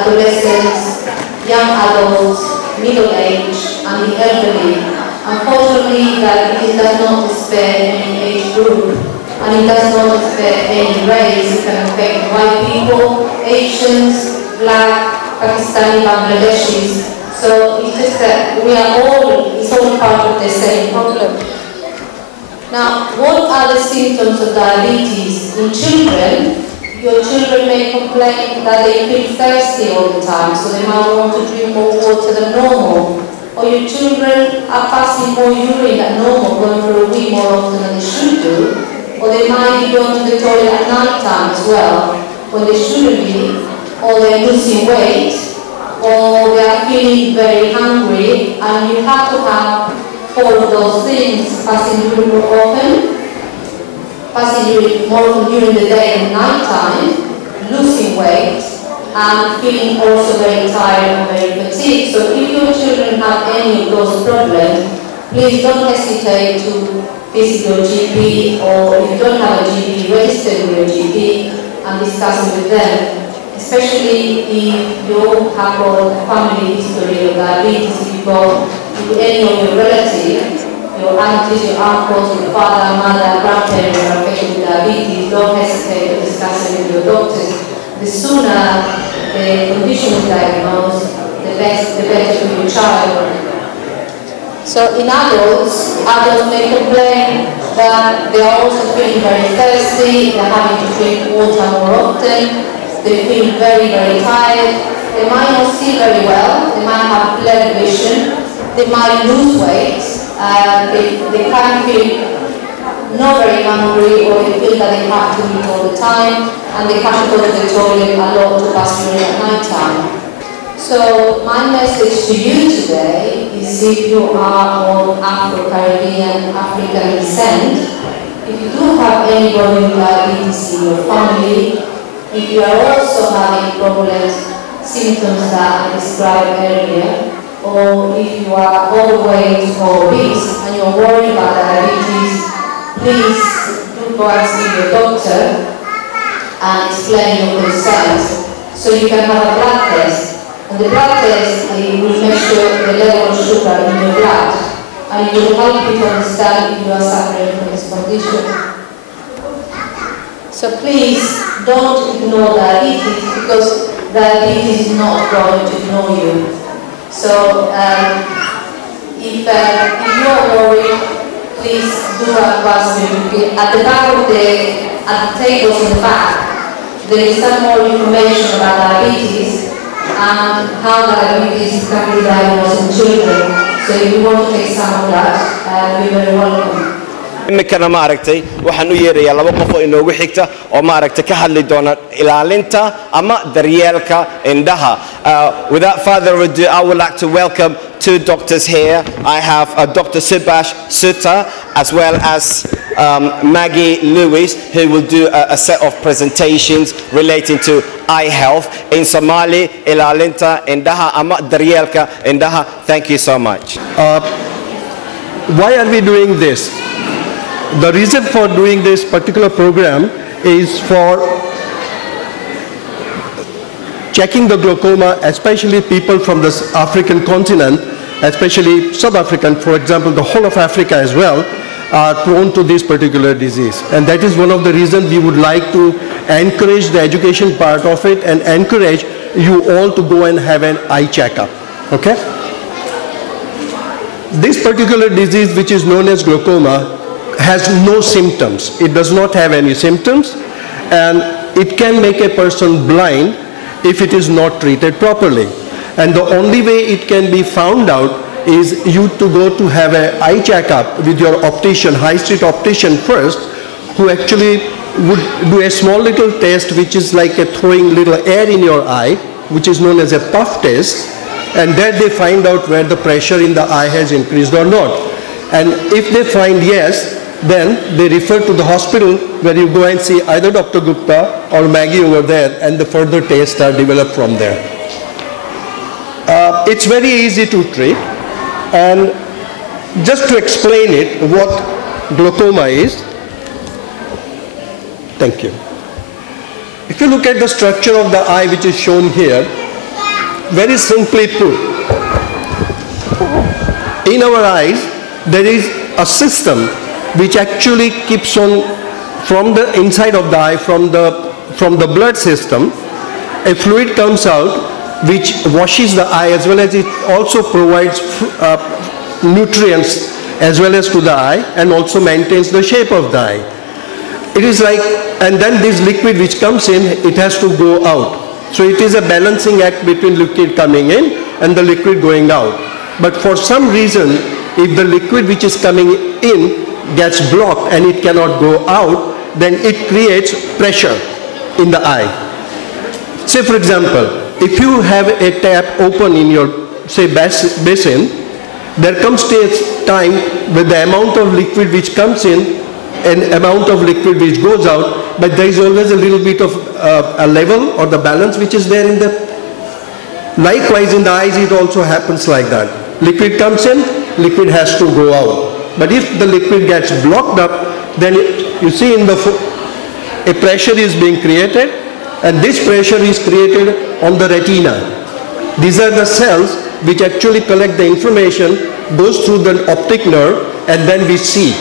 adolescents, young adults, middle-aged, and the elderly. Unfortunately, diabetes does not spare any age group, and it does not spare any race. It can affect white people, Asians, Black, Pakistani, Bangladeshis. So it's just that it's all part of the same problem. Now, what are the symptoms of diabetes? In children, your children may complain that they feel thirsty all the time, so they might want to drink more water than normal. Or your children are passing more urine than normal, going for a wee more often than they should do. Or they might be going to the toilet at night time as well, when they shouldn't be. Or they're losing weight, or they are feeling very hungry, and you have to have all of those things: passing urine more often, passing urine more often during the day and night time, losing weight, and feeling also very tired and very fatigued. So if your children have any of those problems, please don't hesitate to visit your GP, or if you don't have a GP, register with your GP and discuss it with them. Especially if you have a family history of diabetes, if you go to any of your relatives, your aunties, your uncles, your father, mother, grandparents are affected with diabetes, don't hesitate to discuss it with your doctors. The sooner the condition is diagnosed, the better for your child. So in adults may complain that they are also feeling very thirsty, they're having to drink water more often, they feel very, very tired, they might not see very well, they might have blurred vision, they might lose weight, they can't feel not very hungry, or they feel that they have to eat all the time, and they can't go to the toilet a lot to pass urine at night time. So my message to you today is, if you are of Afro-Caribbean, African descent, if you do have anybody with diabetes in your family, if you are also having problems, symptoms that I described earlier, or if you are overweight or obese and you're worried about diabetes, please do go and see your doctor and explain your concerns, so you can have a blood test. And the blood test will measure the level of sugar in your blood, and it will help you to understand if you are suffering from this condition. So please don't ignore diabetes, because diabetes is not going to ignore you. So if you are worried, please do advise me. At the back of at the tables in the back, there is some more information about diabetes and how diabetes can be diagnosed in children. So if you want to take some of that, you're very welcome. imikana ma aragtay waxaan u yeerayaa laba qof oo inoogu xigta oo ma aragtay ka hadli doona ilaalinta ama daryeelka indhaha. Without further ado, I would like to welcome two doctors here. I have Dr. Subhash Sutta as well as Maggie Lewis, who will do a set of presentations relating to eye health in Somali. Ilaalinta indhaha ama daryeelka indhaha. Thank you so much. Why are we doing this? The reason for doing this particular program is for checking the glaucoma, especially people from the African continent, especially South African, for example, the whole of Africa as well, are prone to this particular disease. And that is one of the reasons we would like to encourage the education part of it and encourage you all to go and have an eye checkup. Okay? This particular disease, which is known as glaucoma, has no symptoms. It does not have any symptoms, and it can make a person blind if it is not treated properly. And the only way it can be found out is you to go to have an eye checkup with your optician, high street optician first, who actually would do a small little test, which is like a throwing little air in your eye, which is known as a puff test, and there they find out where the pressure in the eye has increased or not. And if they find yes, then they refer to the hospital, where you go and see either Dr. Gupta or Maggie over there, and the further tests are developed from there. It's very easy to treat, and just to explain it, what glaucoma is. Thank you. If you look at the structure of the eye, which is shown here, very simply put, in our eyes, there is a system which actually keeps on, from the inside of the eye, from the blood system, a fluid comes out which washes the eye, as well as it also provides nutrients as well as to the eye, and also maintains the shape of the eye. It is like, and then this liquid which comes in, it has to go out. So it is a balancing act between liquid coming in and the liquid going out. But for some reason, if the liquid which is coming in gets blocked and it cannot go out, then it creates pressure in the eye. Say for example, if you have a tap open in your, say, basin, there comes a time with the amount of liquid which comes in and amount of liquid which goes out, but there is always a little bit of a level or the balance which is there in the. Likewise in the eyes it also happens like that. Liquid comes in, liquid has to go out. But if the liquid gets blocked up, then you see in the a pressure is being created, and this pressure is created on the retina. These are the cells which actually collect the information, goes through the optic nerve, and then we see.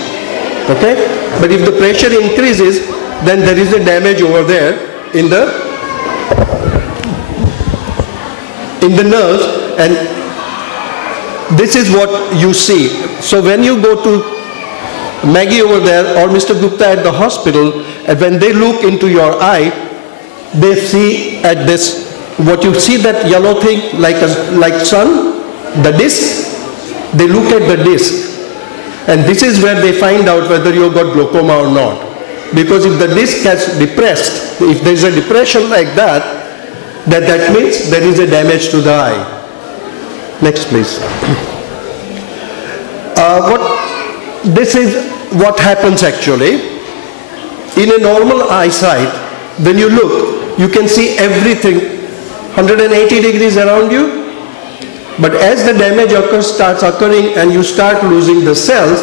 Okay? But if the pressure increases, then there is a damage over there in the nerves, and this is what you see. So when you go to Maggie over there or Mr. Gupta at the hospital, and when they look into your eye, they see at this, what you see, that yellow thing like sun, the disc, they look at the disc. And this is where they find out whether you've got glaucoma or not. Because if the disc has depressed, if there is a depression like that, that means there is a damage to the eye. Next please. This is what happens actually. In a normal eyesight, when you look, you can see everything 180 degrees around you. But as the damage starts occurring and you start losing the cells,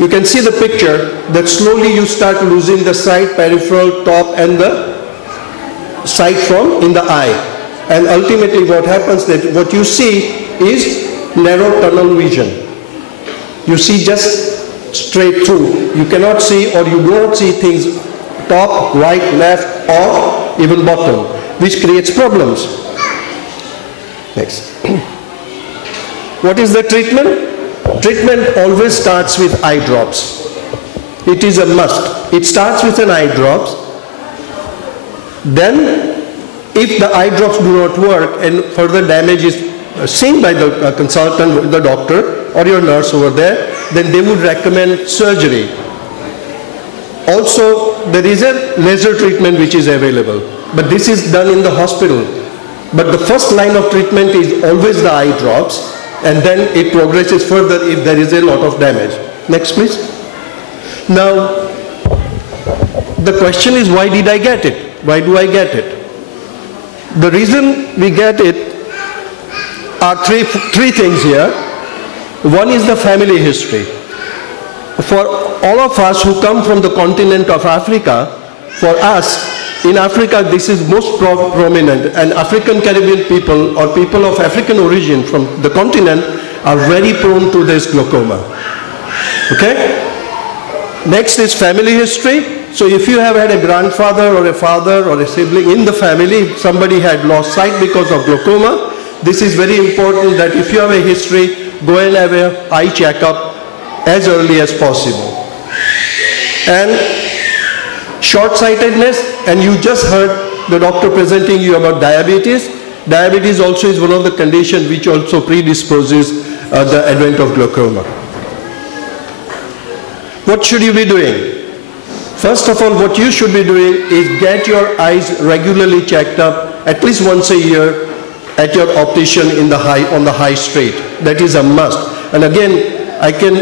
you can see the picture that slowly you start losing the side, peripheral, top, and the sight from in the eye. And ultimately what happens, that what you see is narrow tunnel vision. You see just straight through. You cannot see, or you do not see things top, right, left, or even bottom, which creates problems. Next. What is the treatment? Treatment always starts with eye drops. It is a must. It starts with an eye drops. Then, if the eye drops do not work and further damage is seen by the consultant, the doctor, or your nurse over there, then they would recommend surgery. Also, there is a laser treatment which is available, but this is done in the hospital. But the first line of treatment is always the eye drops, and then it progresses further if there is a lot of damage. Next please. Now, the question is, why did I get it? Why do I get it? The reason we get it are three things here. One is the family history. For all of us who come from the continent of Africa, for us, in Africa, this is most prominent, and African Caribbean people or people of African origin from the continent are very prone to this glaucoma. Okay? Next is family history. So if you have had a grandfather or a father or a sibling in the family, somebody had lost sight because of glaucoma, this is very important that if you have a history, go and have an eye checkup as early as possible. And short-sightedness, and you just heard the doctor presenting you about diabetes. Diabetes also is one of the conditions which also predisposes the advent of glaucoma. What should you be doing? First of all, what you should be doing is get your eyes regularly checked up at least once a year at your optician on the high street. That is a must. And again, I can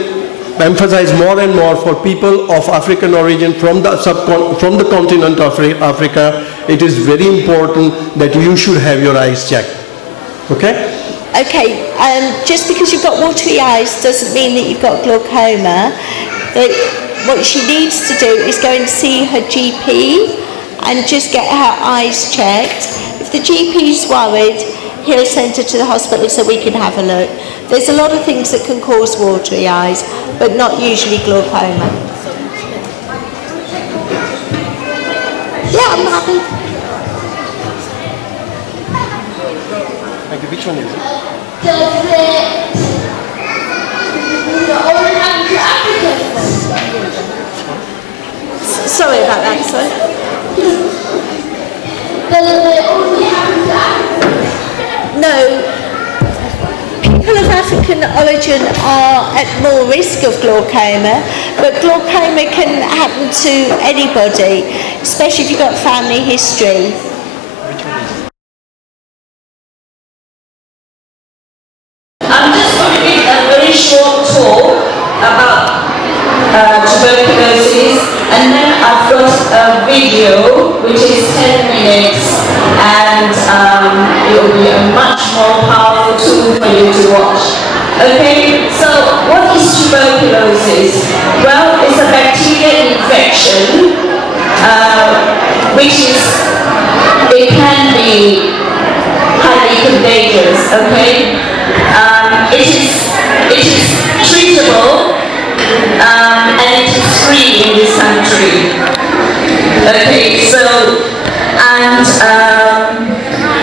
emphasize more and more for people of African origin from the continent of Africa, it is very important that you should have your eyes checked. Okay? Okay, just because you've got watery eyes doesn't mean that you've got glaucoma. What she needs to do is go and see her GP and just get her eyes checked. If the GP is worried, he'll send her to the hospital so we can have a look. There's a lot of things that can cause watery eyes, but not usually glaucoma. Yeah, I'm happy. Thank you. Which one is it? Sorry about that, sorry. No. People of African origin are at more risk of glaucoma, but glaucoma can happen to anybody, especially if you've got family history. I'm just going to give a very short talk about tuberculosis, and then I've got a video which is 10 minutes, and it will be a much more powerful tool for you to watch. Okay, so what is tuberculosis? Well, it's a bacterial infection, which is, it can be highly contagious, okay? It is treatable, and it is free in this country. Okay, so, and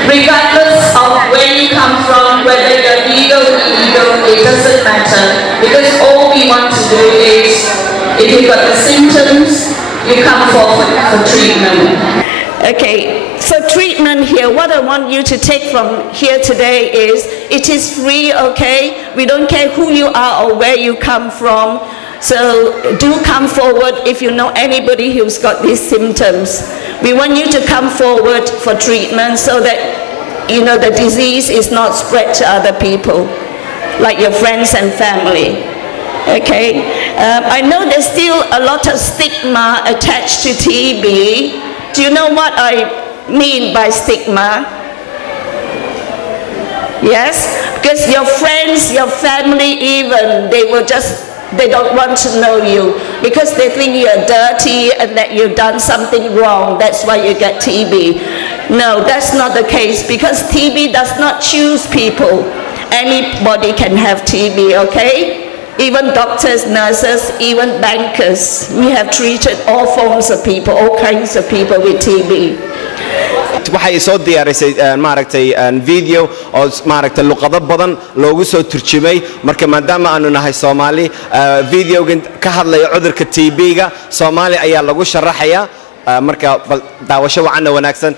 regardless of where you come from, whether you're legal or illegal, it doesn't matter, because all we want to do is, if you've got the symptoms, you come forward for treatment. Okay, so treatment here, what I want you to take from here today is, it is free, okay? We don't care who you are or where you come from. So do come forward if you know anybody who's got these symptoms. We want you to come forward for treatment so that, you know, the disease is not spread to other people, like your friends and family. Okay? I know there's still a lot of stigma attached to TB. Do you know what I mean by stigma? Yes? Because your friends, your family even, they don't want to know you because they think you're dirty and that you've done something wrong. That's why you get TB. No, that's not the case, because TB does not choose people. Anybody can have TB, okay? Even doctors, nurses, even bankers. We have treated all forms of people, all kinds of people with TB. waxay soo diyaarisay maaragtay video oo maaragtay luqado badan loogu soo turjumay marka maadaama aanu nahay Soomaali videogan ka hadlaya cudurka TB-ga Soomaali ayaa lagu sharaxaya marka daawasho wacan wanaagsan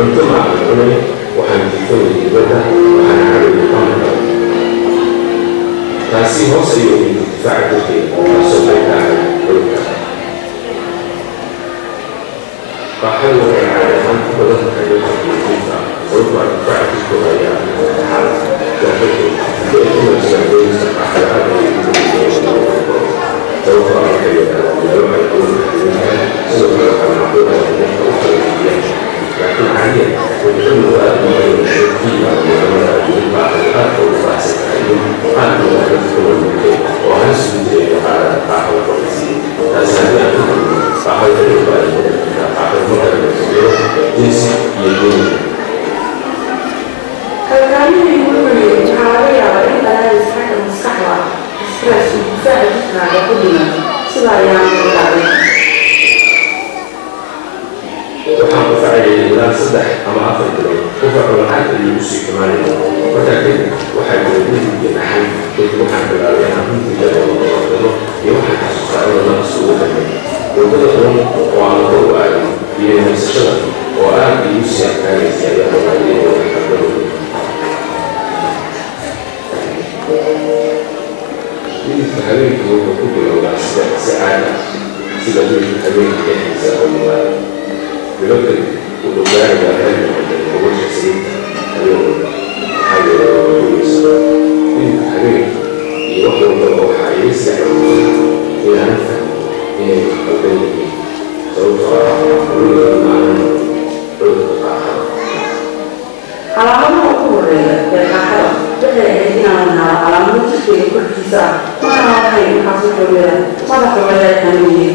untuk taasi hoos ayuu ugu difaaca jirkeeda taasoo qaybtaa cudurka qaaxadu waxay caadi ahaan ku badan tahay dadka buufinta sababtoo ah difaaca jirkooda ayaa xaal gaafadooda haddii ay ku marjiyaan booliska qaaxada aad ayay ugu badan sababtoo ah waxay yidhahdaan meelo ay cudurka xiriiraan sidoo kale waxaa macquul ah in dadka u kala fiiyaan laakiin caadiyan wadashadu aad u badan shirkiiba wadamada adduunka aadka ugu baahsan tahay qaarka waa dadka walmukay oo halis ugu jiray qaarada qaaxada qofkii taasi haddii aan ku kulmin qaaxada xiriirka ay waddanka qaaxada marka la fiiriyo jinsi iyo diin kalkaamihii gurigii waxaa laga yaabaa in dalaais xagga maskaxda stress uu difaaca jirkaaga ku dhiman sida ayaan ku dhacday waxaan ku facayay ilaa 3 ama 4 bilood qufacu lacag ayuu u sii timaanaya markaa kadib waxaa jira dhidig iyo dhaxan kadib waxaan bilaabay inaan runtiga oo noqono iyo waxaan xasuustaa inuu naqas ugu dhagay wadada badan oo aan kor u aadin iyo haysashada oo aad igu sii adkaanaysay ayaa ogaayay inuu xaqadooda dhididka habeenkii wuxuu ku bilowdaa si caadi ah sida dhididka habeenkii dhexdiisa oo yimaada bilowdad wuxuu gaarayaa heer noqotay gobasha saliidta habeenwada maxaa yeelay waa guulaysa dhididka habeenkii iyo wax walba waxaa iga sii xanuunsan inaan fahmo inay wax qaldan yihiin sababtoo ah weligeed maahan cudurka qaaxada calaamadaha ugu horeeya ee qaaxada waxay ahayd inaan nahaa calaamado jirkeyga korkiisa ah maana waxay maxaasu xoogeeda madaxa wayaa xanuuniyey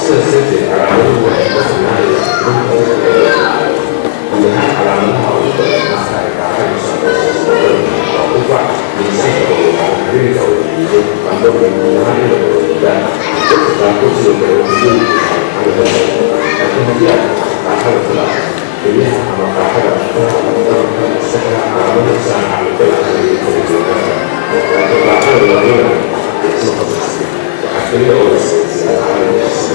sidaas darteed calaamaduhu waxay ka sugnaanayaan runta dadka ee guud ahaan calaamadaha ugu badan marka ay qaaxadu saamaysan waa qufac miisaanka oo yaqaan habeenka oo diido qandhowga guud ahaan inay wadaadaan dadka qaarkood sidoo kale waxay leeyihiin laakiin haddii aad qaaxada kala kelyaha ama qaaxada dhabarka maskaxda calaamada saan caalamka lahayn kala joogaan laakiin qaaxada wadnada isma qasasay waxaa keliya oo la samaysiyaa calaamadiisa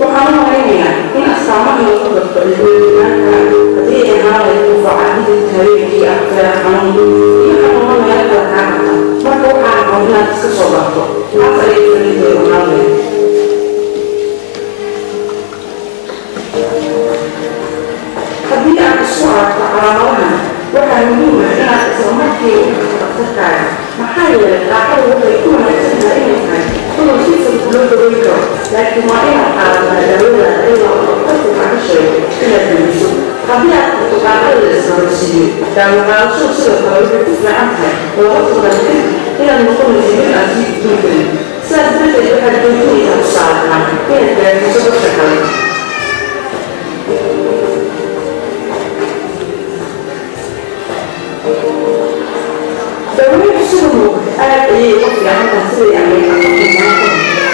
waxaan u malaynayaa in astaamaha lagu garto isweydiinaanka haddii ay ahaanay qufaca dhididka habeenkii ah feera xanuun iyo xanuuno meel kale kaa qabta marka waxaa aqoon inaad iska soo barto taas ayay fariideedu ahaanaya haddii aad isku aragto calaamadahan waxaa muhiim ah inaad isla markii u karto dhakhtarkaaga maxaa yeelay qaaxadu waxay ku wanaagsan tahay inay tahay cudur si fudud loo daweyn karo laakiin waa inaad qaadataa daawadaada ilaa uu dhakhtarku kaga sheego inaad daweyso haddii aad karto qaaxada la isbarorsiiyo daawo qaadashadu sidoo kale waxay ku fiican tahay laba toban kadib inaad noqonayso mid aan sii gudbin karin sidaas darteed waxaad joojinaysaa tusaale ahaan inaad gaarsiiso dadka kale dawladdu sida muuqata aad ayay uga fiican tahay siday ameerikaanka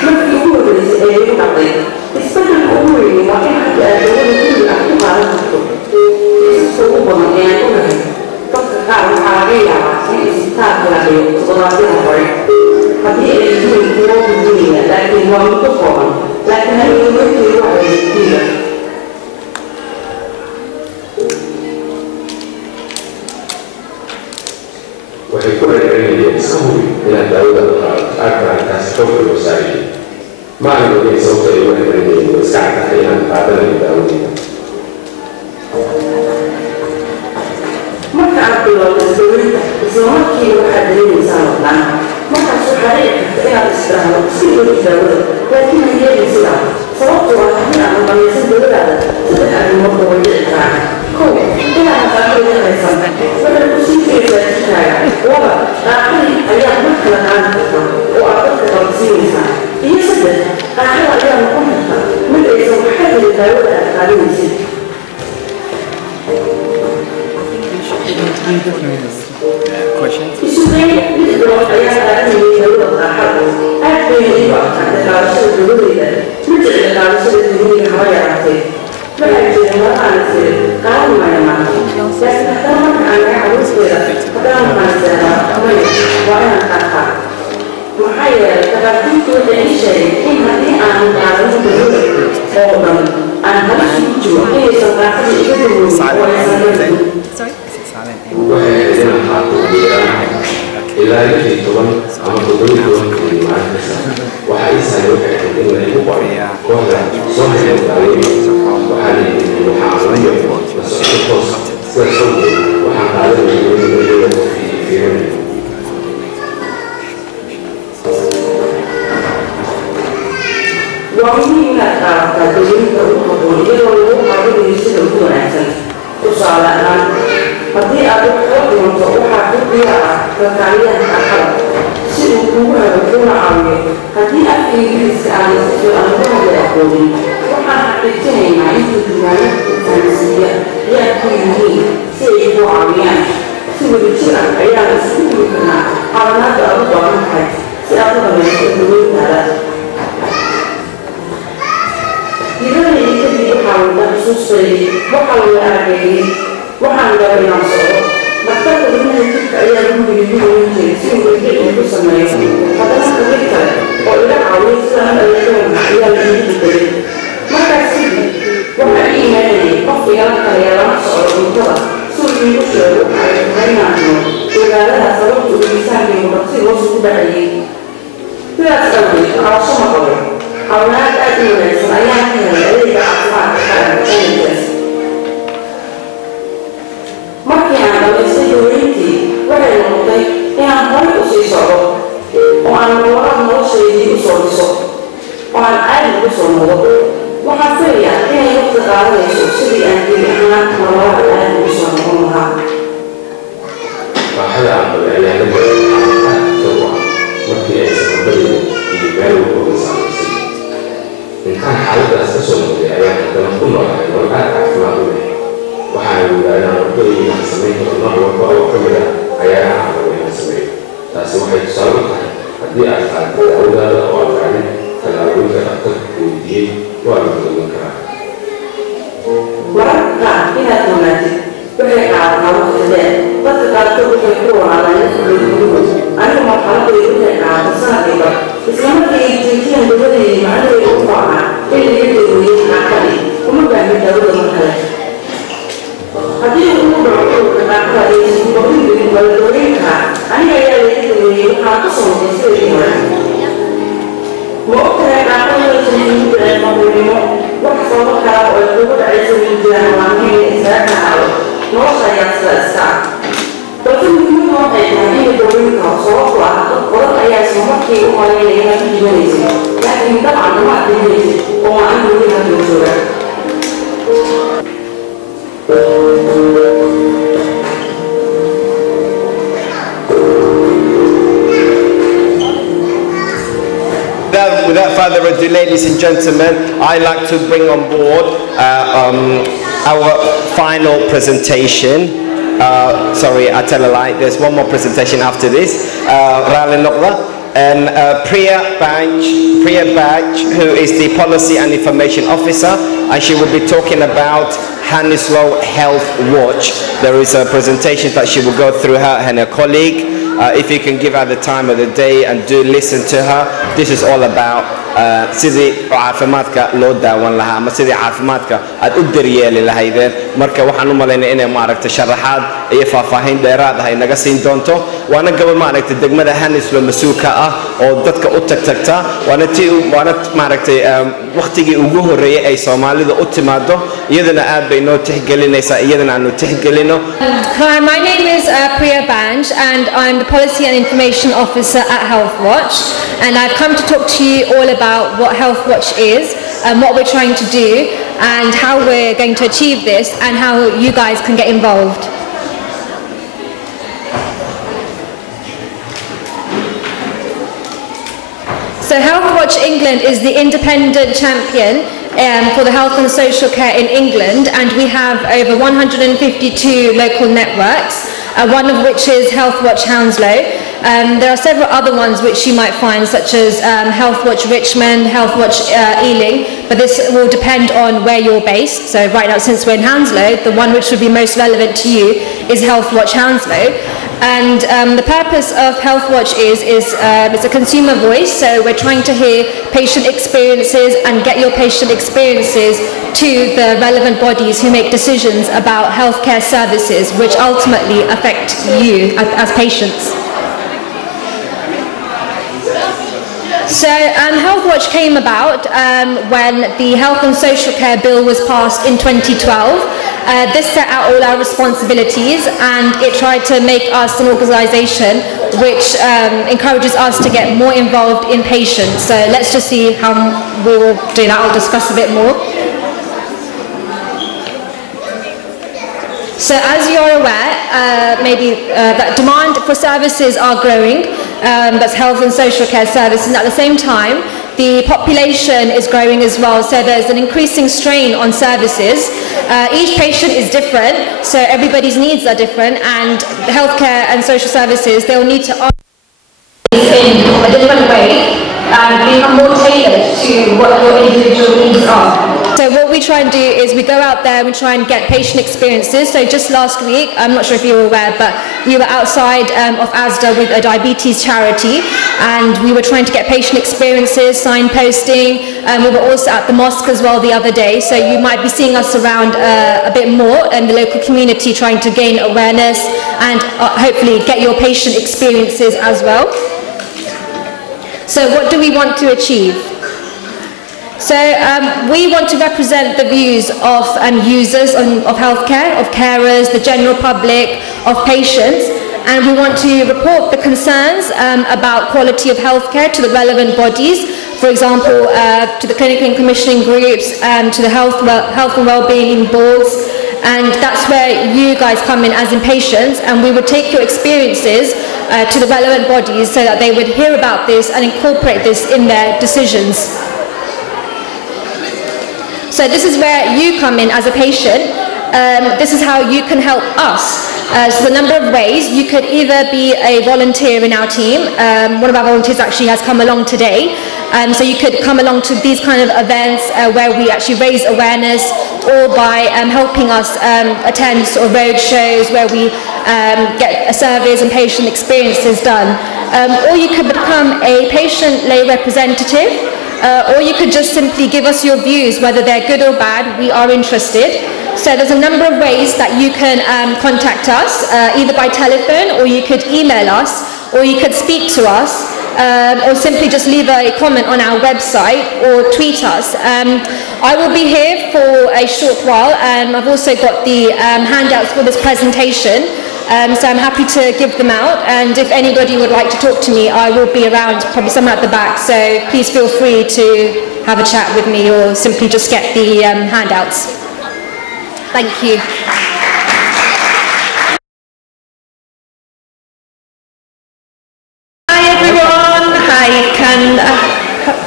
markii ugu horreysay ee igu dhacday isbeddelka ugu weyni waa in hadda aad dawada guriga aad ku qaadan karto kiisaska ugu badan ee aan ogahay dadka qaar waxaa laga yaabaa in isbitaalka la dhigo toddobaadyada hore haddii ay yihiin kuwo gudbinaya laakiin waa muddo kooban laakiin haweenkeedu waxay diida waxay ku celcelinayeen iska hubi inaad daawada qaadato arkaankaasi xoogga loo saariyay ma aan ogeyn sababta ay uga celcelinayeen oo iska caddahay inaan qaadanayo daawadeyda marka aad bilowdo isdaweynta isla markiiba waxaad dareemaysaa noqdaan markaas waxaa dhici karta inaad isdhaahdo si weli daawada laakiin ha yeelin sidaa sababtoo ah haddii aad dhamaysan dawadaada 3 arrimoodba way dhici karaan kow inaad qaadada haysan waxay ku sii keenaysaa jirkaaga laba qaacadii ayaa mar kala qaadi karta oo aad dadka qabadsiinaysaa iyo 3 qaacada ayaa noqon karta mid aysan waxaa helin daawada aad qaadanaysid isugeyn mid bilood ayaa qaadanayay dawada qaaxada aad bayna igu adkaatay qaadashada dawadeyda mid jecla qaadashada dawooyinka haba yaraatee waxaa jira mar aan isiri qaadan maya maanta laakiin haddana marka aan naga caruurteeda haddana waxaan isirnaa maya waa inaan qaataa maxaa yeelay takhaatiirtu waxay ii sheegay in haddii aanan qaadanin dawada oo dhan aan halis ugu jiro inaysan qaaxada iga dawooyin oo aysan caawiyo haddii afka ingiriiska aan si fiican ugu hadla aqoonin waxaan xaqiijinaynaa inta dumaanada fahamsiiya yaadku yihiin si ay kuu caawiyaan si wadajir ah ayaan isugu heli karnaa xaalanaada aad u baahan tahay si aad u dhamaysto daweyntaada diiradaydi kadib waxaa wada xusuustaydi waxaa wada aragayay waxaan gabay inaan socdo dhakhtarka wadnaha jidka ayaa lagu yidhi jiray si uu degdeg ugu sameeyo haddana qabiil kale oo iga caawiyay sidaan adeegoona ayaa la iigu bedelay markaas kadib waxaa ii imaanayay qof igala kaleya lama socdo cuntada si uu iigu sheego waxa ay tahay inaan cuno ogaadaha sababta uu miisaankaygu dhaqsi hoos ugu dhacayay sidaas awgeed cabasho ma qabo cawinaad aad u wanaagsan ayaan ka helay adeega caafimaadka qaranka NHS markii aan dhamaystay daweyntii waxay noqotay inaan horay u sii socdo oo aan nololaad noloshaydii u soo dhiso oo aan caadi ugu soo noqdo waxaan filayaa inay waqti qaadanayso sidii aan gebi ahaan nololaha caadi ugu soo noqon lahaa baaxada aan qabay ayaa la garay caafimaad sabab ah markii ay sababadayda iyo meel walba saamaysay intaan xaaladaas ka soo noqday ayaan haddana ku noolahay nolol aad caafimaad u leh waxaana ogaadaan wadadayda aan samayn karo nooc walba oo ka mid ah ayaana aan rabo inaan sameeyo taasi waxay tusaale u tahay haddii aad qaadato daawadaada oo aad raacdin tallaabooyinka dhakhtarka weydiiyey waa la gudawan karaa mararka qaar inaad wanaagtid waxay qaadataa waqti dheer dadka qaarkood waxay ku wanaadaan lafuloodugudu anigu marxaladaydu waxay qaadato sanadkiiba isla markii ay joojiyeen dawadeydii macnaheedu u ahaa in laga daweeyey qaaqadi uma baahin daawada mar kale haddii uu dhaco cudurka qaaqada aysan boqin gelin waa la daweyn karaa aniga ayaa laga daweeyey waxaa ka soo noqday sidii hore ma ogtahay qaaqada aysan igu dhaceen maqulnimo wax sababo kala oo ay kugu dhacaysa way jiraan waa muhiim in isaga ka hado nolosha ayaa sida iska ah balse muhiimadu waxay tahay in la daweyn karo sababtoo ah dad badan ayaa isla markii u malaynaya inaad ku dhimanaysid laakiin dabcan uma dhimanaysid oo waa in weli hadda jooga Without further ado, ladies and gentlemen, I'd like to bring on board our final presentation. Sorry, I tell a lie. There's one more presentation after this. Rali Nokra and Priya Baj, who is the Policy and Information Officer, and she will be talking about Hounslow Health Watch. There is a presentation that she will go through her and her colleague. If you can give her the time of the day and do listen to her, this is all about sidii caafimaadka loo daawan lahaa ama sidii caafimaadka aad u daryeeli lahaydeen marka waxaan u malaynaa inay maaragtay sharaxaad iyo faahfaahin dheeraad ah naga siin doonto waana gabadh maaragtay degmada Hounslow masuulka ah oo dadka u tagtagta waana maaragtay waqtigii ugu horeeyay ay Soomaalidu u timaado iyadana aad bay noo tixgelinaysaa iyadana aanu tixgelino. Hi, my name is Priya Banj and I'm the Policy and Information Officer at Health Watch, and I've come to talk to you all about what Health Watch is and what we're trying to do and how we're going to achieve this and how you guys can get involved. So Health Watch England is the independent champion for the health and social care in England, and we have over 152 local networks, one of which is Health Watch Hounslow. There are several other ones which you might find, such as Health Watch Richmond, Health Watch Ealing, but this will depend on where you're based. So right now, since we're in Hounslow, the one which would be most relevant to you is Health Watch Hounslow. And the purpose of Health Watch is it's a consumer voice, so we're trying to hear patient experiences and get your patient experiences to the relevant bodies who make decisions about healthcare services, which ultimately affect you as patients. So Health Watch came about when the Health and Social Care Bill was passed in 2012. This set out all our responsibilities and it tried to make us an organisation which encourages us to get more involved in patients. So let's just see how we will do that. I'll discuss a bit more. So as you're aware, that demand for services are growing. that's health and social care services, and at the same time, the population is growing as well, so there's an increasing strain on services. Each patient is different, so everybody's needs are different, and healthcare and social services, they'll need to in a different way and become more tailored to what your individual needs are. So what we try and do is we go out there and we try and get patient experiences. So just last week, I'm not sure if you were aware, but we were outside of ASDA with a diabetes charity, and we were trying to get patient experiences, signposting. We were also at the mosque as well the other day, so you might be seeing us around a bit more in the local community, trying to gain awareness and hopefully get your patient experiences as well. So what do we want to achieve? So we want to represent the views of users of healthcare, of carers, the general public, of patients, and we want to report the concerns about quality of healthcare to the relevant bodies, for example, to the clinical and commissioning groups, to the health and wellbeing boards, and that's where you guys come in as in patients, and we would take your experiences to the relevant bodies so that they would hear about this and incorporate this in their decisions. So this is where you come in as a patient. This is how you can help us. So the number of ways, you could either be a volunteer in our team. One of our volunteers actually has come along today. So you could come along to these kind of events where we actually raise awareness, or by helping us attend sort of road shows where we get surveys and patient experiences done. Or you could become a patient lay representative. Or you could just simply give us your views, whether they're good or bad, we are interested. So there's a number of ways that you can contact us, either by telephone, or you could email us, or you could speak to us, or simply just leave a comment on our website or tweet us. I will be here for a short while, and I've also got the handouts for this presentation. So I'm happy to give them out, and if anybody would like to talk to me, I will be around, probably somewhere at the back, so please feel free to have a chat with me or simply just get the handouts. Thank you. Hi everyone, hi,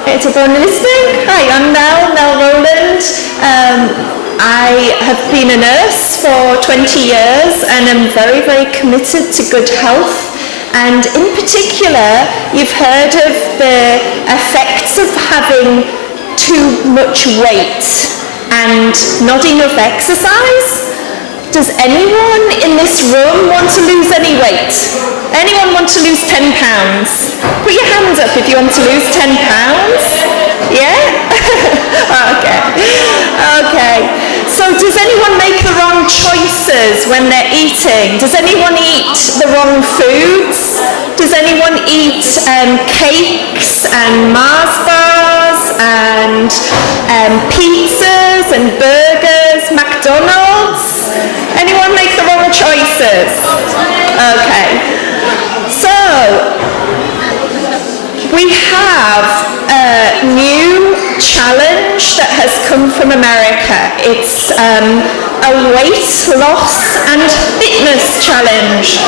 is everyone listening? Hi, I'm Nell Rowland. I have been a nurse for 20 years and am very, very committed to good health. And in particular, you've heard of the effects of having too much weight and not enough exercise. Does anyone in this room want to lose any weight? Anyone want to lose 10 pounds? Put your hands up if you want to lose 10 pounds. Yeah? Okay. So does anyone make the wrong choices when they're eating? Does anyone eat the wrong foods? Does anyone eat cakes and Mars bars and pizzas and burgers, McDonald's? Anyone make the wrong choices? Okay. So we have a new challenge that has come from America. It's a weight loss and fitness challenge,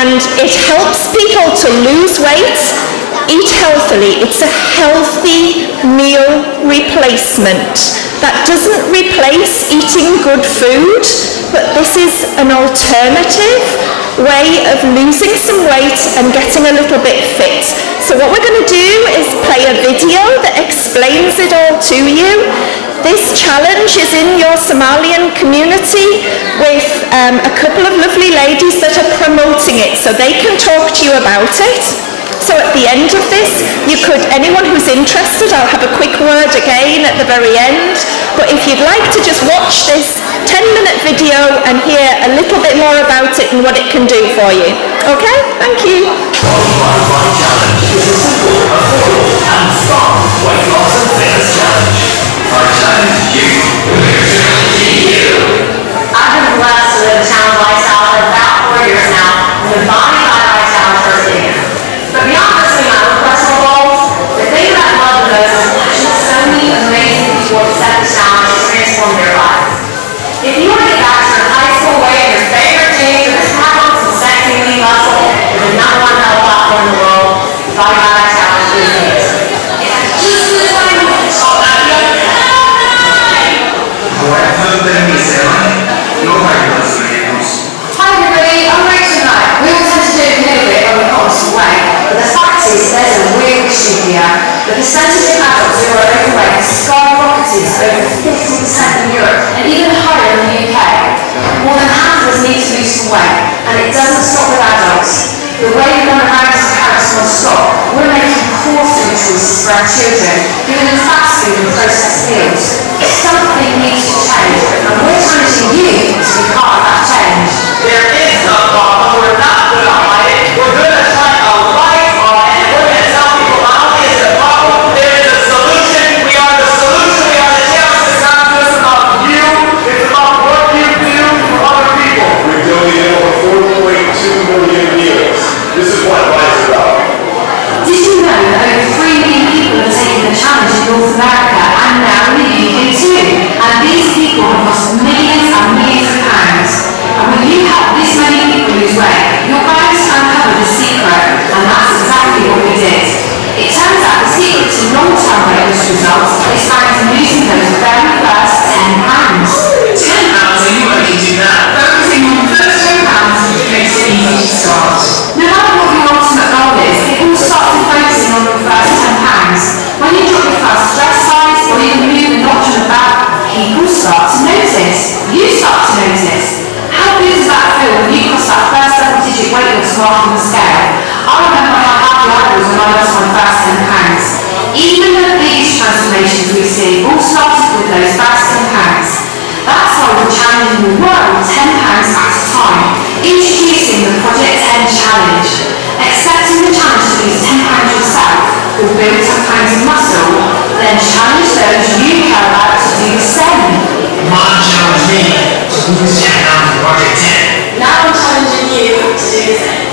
and it helps people to lose weight, eat healthily. It's a healthy meal replacement that doesn't replace eating good food, but this is an alternative way of losing some weight and getting a little bit fit. So what we're going to do is play a video that explains it all to you. This challenge is in your Somalian community with a couple of lovely ladies that are promoting it, so they can talk to you about it. So at the end of this, anyone who's interested, I'll have a quick word again at the very end, but if you'd like to just watch this 10-minute video and hear a little bit more about it and what it can do for you. Okay, thank you. Challenge is a simple, affordable and fun weight loss and fitness challenge. I challenge you. I've been blessed to live a challenge lifestyle for about 4 years now, and the body by lifestyle is first in. But beyond pursuing my own personal goals, the thing that I love the most is watching so many amazing people accept the challenge and transform their lives. If you want to get back to your high school weight, your favorite jeans, or just have on some sexy lean muscle, you're the #1 health platform in the world, children, giving them fast food and processed meals. Something needs to change, and we're challenging you to be part of that change. There is no problem. We're not going to hide it. We're going to shine a light on it. We're going to tell people not only is it a problem, there is a solution. We are the solution. We are the challenge. It's not just about you. It's about what you do for other people. We've donated over 4.2 million meals. This is what life is about. Did you know that over 3 million people have taken the challenge in North America and now in the UK too? And these people have lost millions and millions of pounds. And when you help this many people lose weight, you're going to uncover the secret, and that's exactly what we did. It turns out the secret to long-term weight loss results is found in losing those very first 10 pounds. 10 pounds, anyone can do that. Focusing on the first 10 pounds makes it easy to start. No matter what your ultimate goal is, it all starts with focusing on your first 10 pounds. When you drop your first dress size or even move a notch on the back, people start to notice. You start to notice. How good does that feel when you cross that first double-digit weight loss mark on the scale? I remember how happy I was when I lost my first 10 pounds. Even the biggest transformations we see all started with those first 10 pounds. That's why we're challenging the world 10 pounds at a time. Introducing the Project 10 Challenge. Accepting the challenge to lose 10 pounds yourself or build 10 pounds of muscle, then challenge those you care about to do the same. Mom challenged me to lose 10 pounds in Project 10. Now I'm challenging you to do the same.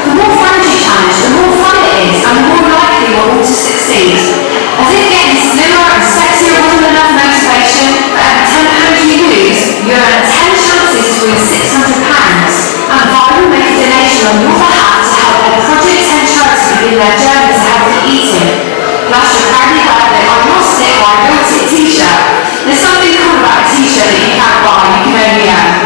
The more friends you challenge, the more fun it is, and the more likely you're all to succeed. As if getting slimmer and sexier wasn't enough motivation, for every 10 pounds you lose, you earn 10 chances to win £600. And I will make a donation on your behalf to help a Project 10 charity begin their journey to healthy eating. Plus, you'll proudly wear the I Lost It or I Built It t-shirt. There's something cool about a t-shirt that you can't buy, you can only own.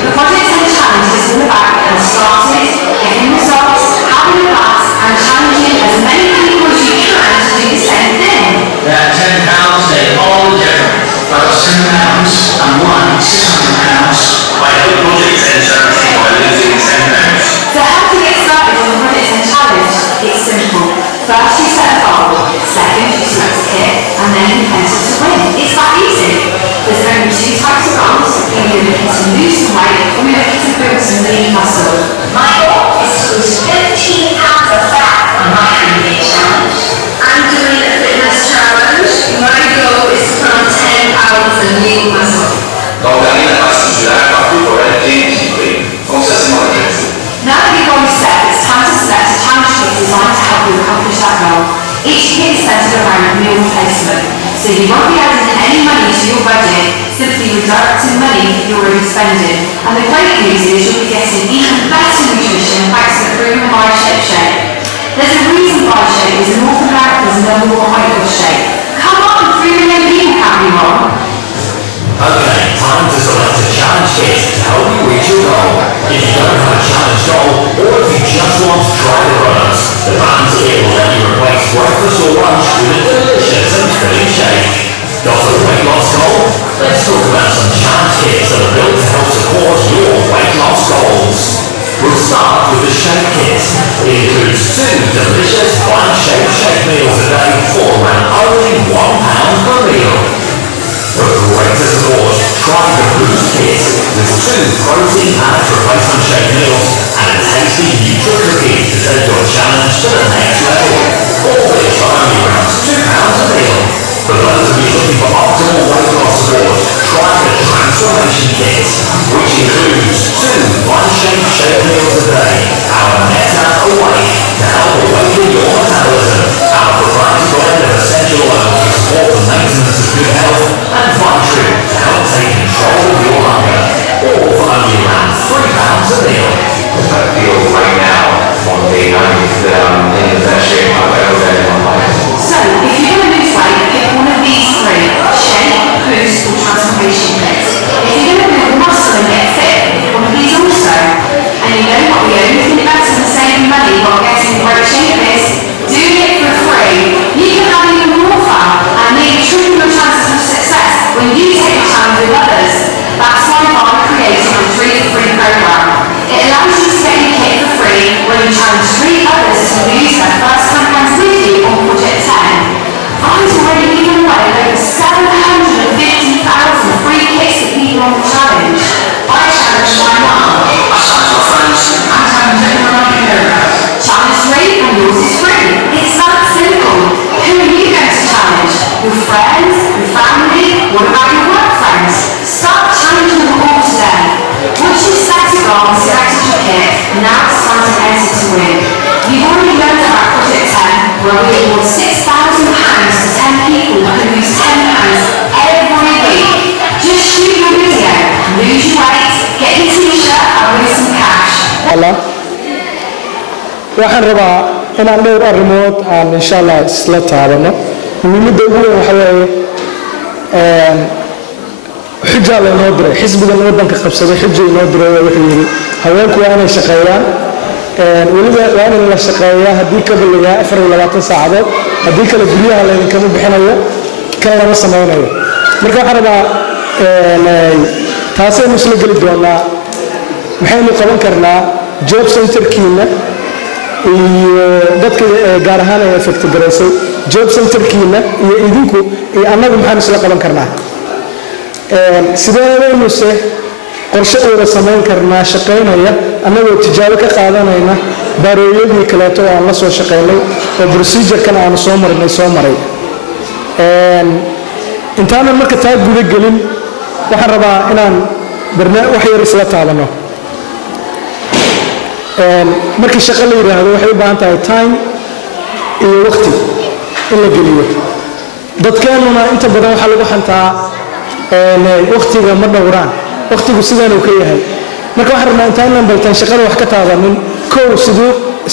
The Project 10 Challenge is all about getting started, getting results, having a blast, and challenging as many people as you can to do the same thing. That 10 pounds made all the difference. I lost 10 pounds and won £600. I helped Project 10 charity by losing 10 pounds. So how to get started on the Project 10 Challenge? It's simple. First you set a goal, second you select a kit, and then you pencil to win. It's that easy. There's only 2 types of goals. Either you're looking to lose some weight or you're looking to build some lean muscle. My goal is to lose 15 pounds of fat on my 10-day challenge. I'm doing a fitness challenge. My goal is to put on 10 pounds of lean muscle. Now that your goal is set, it's time to select a challenge kit designed to help you accomplish that goal. Each kit is centered around meal replacement, so you won't be adding any money to your budget, simply redirecting money you're already spending. And the great news is you'll be getting even better nutrition thanks to the proven BioShape shake. There's a reason BioShape is North America's #1 weight loss shake. Come on, 3 million people can't be wrong. Okay, time to select a challenge kit to help you reach your goal. If you don't have a challenge goal, or if you just want to try the products, the Balance Kit will let you replace breakfast or lunch with a delicious and filling shake. Got a weight loss goal? Let's talk about some challenge kits that are built to help support your weight loss goals. We'll start with the shake kit. It includes 2 delicious bun-shaped shake meals a day for around only £1 per meal. For greater support, try the Boost Kit with 2 protein-packed replacement shake meals and a tasty Nutra cookie to take your challenge to the next level. All this for only around £2 a meal. For those of you looking for optimal weight loss support, try the Transformation Kit, which includes 2 bun-shaped shake meals a day, our Meta Awake to help awaken your metabolism, our proprietary blend of essential oils to support the maintenance of good health, and Vitrin to help take control of your hunger, all for only around £3 a meal. I feel right now on day 9 that I'm in the best shape I've ever been in my life. So, if you're going to lose weight, pick one of these 3, shake, boost, or transformation kits. If you're going to build muscle and get fit, pick one of these also. And you know what, the only thing better than saving money while getting in great shape is doing it for free. You can have even more fun and maybe triple your chances of success when you take a challenge with others. That's why I created a 3 for 3 program. It allows you to get your kit for free when you challenge 3 others to lose their first 10 pounds with waxaan rabaa inaan dhowr arrimood aan insha allah isla taabano muhiimadda ugu weyn waxa weeye xujaa laynoo diray xisbigan waddanka qabsaday xuja inoo diray wuxuu yidhi haweenku waa inay shaqeeyaan weliba waa in la shaqeeyaa haddii ka balayaa 24 saacadood haddii kale guryaha laydinkama bixinayo kan lama samaynayo marka waxaan rabaa taasaynu isla geli doonaa maxaynu qaban karnaa job centerkiina iyo dadka gaar ahaan ay effect garaysay job centerkiina iyo idinku iyo annagu maxaan isla qaban karnaa sideedaynuse qorshe wada samayn karnaa shaqaynaya annagoo tijaabo ka qaadanayna baarooyadii kaleeto oo aan la soo shaqaynay oo procedure-kan aanu soo maray intaanan marka taa guda gelin waxaan rabaa inaan wax yar isla taabano markii shaqo la yidhaahdo waxay u baahan tahay time iyo waqti in la geliyo dadkeennuna inta badan waxaa lagu xantaa waqtiga ma dhowraan waqtigu sidaan uu ka yahay marka waxaan rabnaa intaanan baltaan shaqada wax ka taabanin kow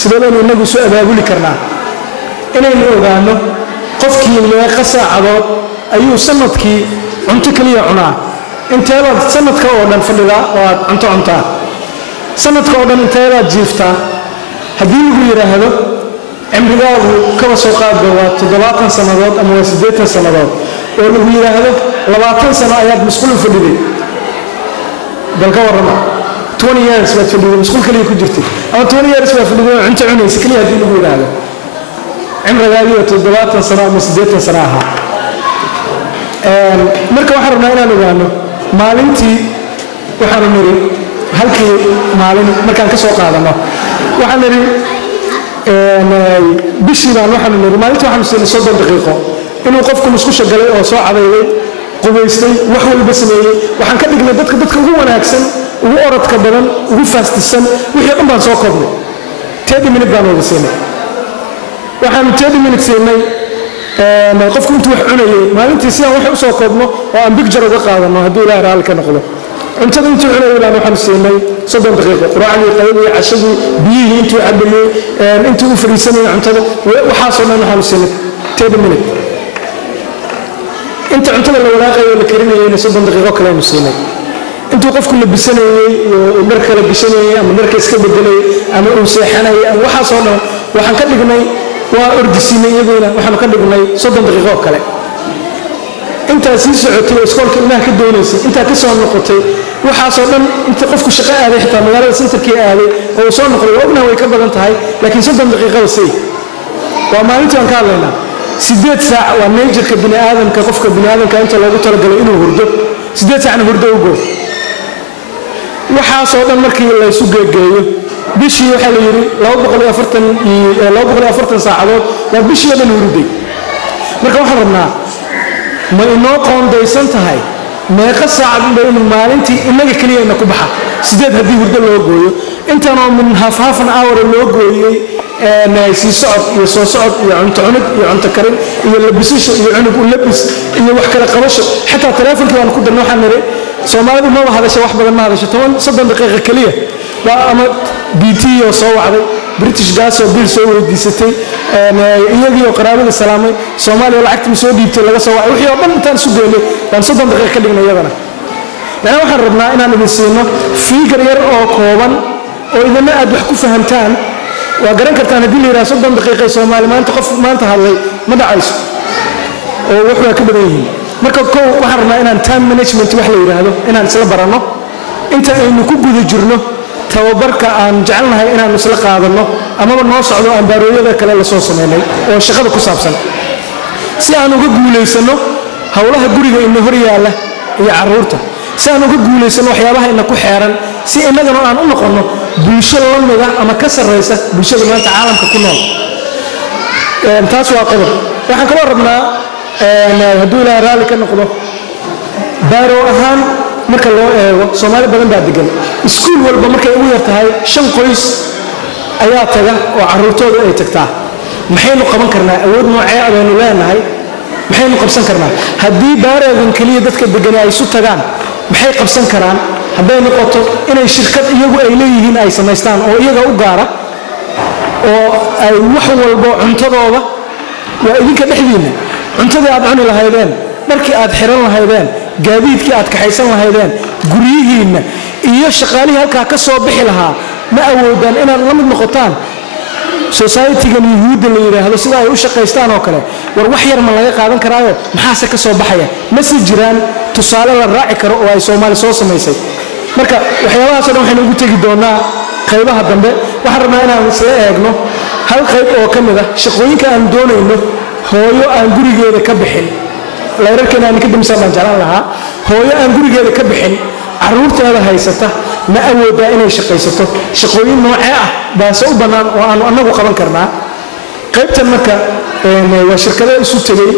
sidoolaynu inagu isu abaabuli karnaa inaynu ogaano qofkii meeqa saacadood ayuu sanadkii cunto keliya cunaa inteedaad sanadka oo dhan fadhidaa oo aad cunto cuntaa sanadka oo dhan inteedaad jiiftaa haddii lagu yidhaahdo cimrigaagu kaba soo qaadba waa 70 sannadood ama waa 80 sannadood oo lagu yidhaahdo 20 sano ayaad masquul u fadhiday bal ka warrama 20 years baad fadhiday masquul kaliya ku jirtay ama 20 years baad fadhiday oo cunto cunaysa kaliya haddii lagu yidhaahdo cimrigaagii waa 70 sano ama 80 sano ahaa marka waxaan rabnaa inaan ogaano maalintii waxaanu niri halkii maalin markaan ka soo qaadano waxaan niri bishii baan waxaanu niri maalintii waxaanu siinay 30 daqiiqo inuu qofku musqusha galay oo soo cadayday qubaystay wax walba sameeyey waxaan ka dhignay dadka ugu wanaagsan ugu orodka badan ugu faastisan wixii dhan baan soo koobnay 30 minute baan wada siinay waxaan 30 minute siinay qofku intuu wax cunayay maalintii si aan wax u soo koobno oo aan picture uga qaadano haddii ilaahay raali ka noqdo cuntada intuu cunayay baan waxaan siinay 30 daqiiqo quraacdii qadadii cashadii biyihii intuu cabayay intuu u fariisanayay cuntada waxaasoo dhan waxaan siinay 30 minute inta cuntada la walaaqayo la karinayay 30 daqiiqo kale aynu siinay intuu qofku labisanayay oo dhar kala gashanayay ama dharka iska bedelayay ama uu seexanayay ama waxaasoo dhan waxaan ka dhignay waa ordisiinay iyaduna waxaanu ka dhignay 30 daqiiqo kale intaa sii socotay iskoolka ilmaha ka doonaysay intaa ka soo noqotay waxaasoo dhan inta qofku shaqo aaday xitaa magaalada centerkii aaday oo soo noqday ogna way ka badan tahay laakiin 30 daqiiqada say waa maalintii aan ka hadlaynaa 8 saac waa nature-ka bini'aadamka qofka bini'aadamka inta loogu talagalay inuu hurdo 8 saacna hurdo u gooyo waxaasoo dhan markii la isu geegeeyo bishii waxaa la yidhi 240 saacadood waa bishii oo dhan hurday marka waxaan rabnaa ma inoo qoondaysan tahay meeqa saacad inbaynu maalintii innaga keliyayna ku baxa 8 haddii hurdo loo gooyo intanoo min half an hour loo gooyey sii socod iyo soo socod iyo cunto cunid iyo cunto karin iyo labisasho iyo cunug u labis iyo wax kala qabasho xataa taleefonkii waan ku darnay waxaan niri soomaalidu ma hadasho wax badan ma hadasho 30 daqiiqo keliya waa ama BT oo soo wacday British gas oo biil soo weydiisatay iyagii oo qaraabada salaamay Soomaaliya lacagtii soo dhiibtay laga soo wacay wixii oo dhan intaan isu geeyay baan 30 daqiiqo ka dhignay iyadana waxaan rabnaa inaan idin siino figure yar oo kooban oo idina aad wax ku fahantaan waa garan kartaan haddii la yidhaahdo 30 daqiiqo Soomaali maanta qof maanta hadlay ma dhacayso oo wax waa ka badan yihiin marka waxaan rabnaa inaan time management wax la yidhaahdo inaan isla baranno inta aynu ku guda jirno tababarka aan jecelnahay inaan isla qaadano amaba noo socdo aan baarooyada kale la soo sameynay oo shaqada ku saabsan si aan uga guulaysano hawlaha guriga inna hor yaala iyo carruurta si aan uga guulaysano waxyaabaha inna ku xeeran si innagana aan u noqono bulsho la mid ah ama ka sarreysa bulshada maanta caalamka ku nool taas waa qodob waxaan kaloo rabnaa hadduu ilaahay raalli ka noqdo baaroo ahaan marka loo eego Soomaali badan baa degan iskuul walba markay ugu yar tahay 5 qoys ayaa taga oo carruurtooda ay tagtaa maxaynu qaban karnaa awood noocee aynu leenahay maxaynu qabsan karnaa haddii baaraadan kaliya dadka degan ay isu tagaan maxay qabsan karaan hadday noqoto inay shirkad iyagu ay leeyihiin ay samaystaan oo iyaga u gaara oo ay wax walbo cuntadooda waa idinka dhexdiinna cuntadii aad cuni lahaydeen dharkii aad xiran lahaydeen gaadiidkii aad kaxaysan lahaydeen guryihiinna iyo shaqaalihii halkaa ka soo bixi lahaa ma awoodaan inaad la mid noqotaan society-gan yuhuudda la yidhaahdo sida ay u shaqaystaan oo kale war wax yar ma laga qaadan karaayo maxaase ka soo baxaya mase jiraan tusaale la raaci karo oo ay Soomaali soo samaysay marka waxyaabahaas oo dhan waxaynu ugu tegi doonaa qaybaha dambe waxaan rabnaa inaan isla eegno hal qayb oo ka mid ah shaqooyinka aan doonayno hooyo aan gurigeeda ka bixin leerarkan aan ka dimsan baan jeclaan lahaa hooyo aan gurigeeda ka bixin caruurteeda haysata ma awoodaa inay shaqaysato shaqooyin noocee ah baase u bannaan oo aanu annagu qaban karnaa qaybtan marka waa shirkado isu tegay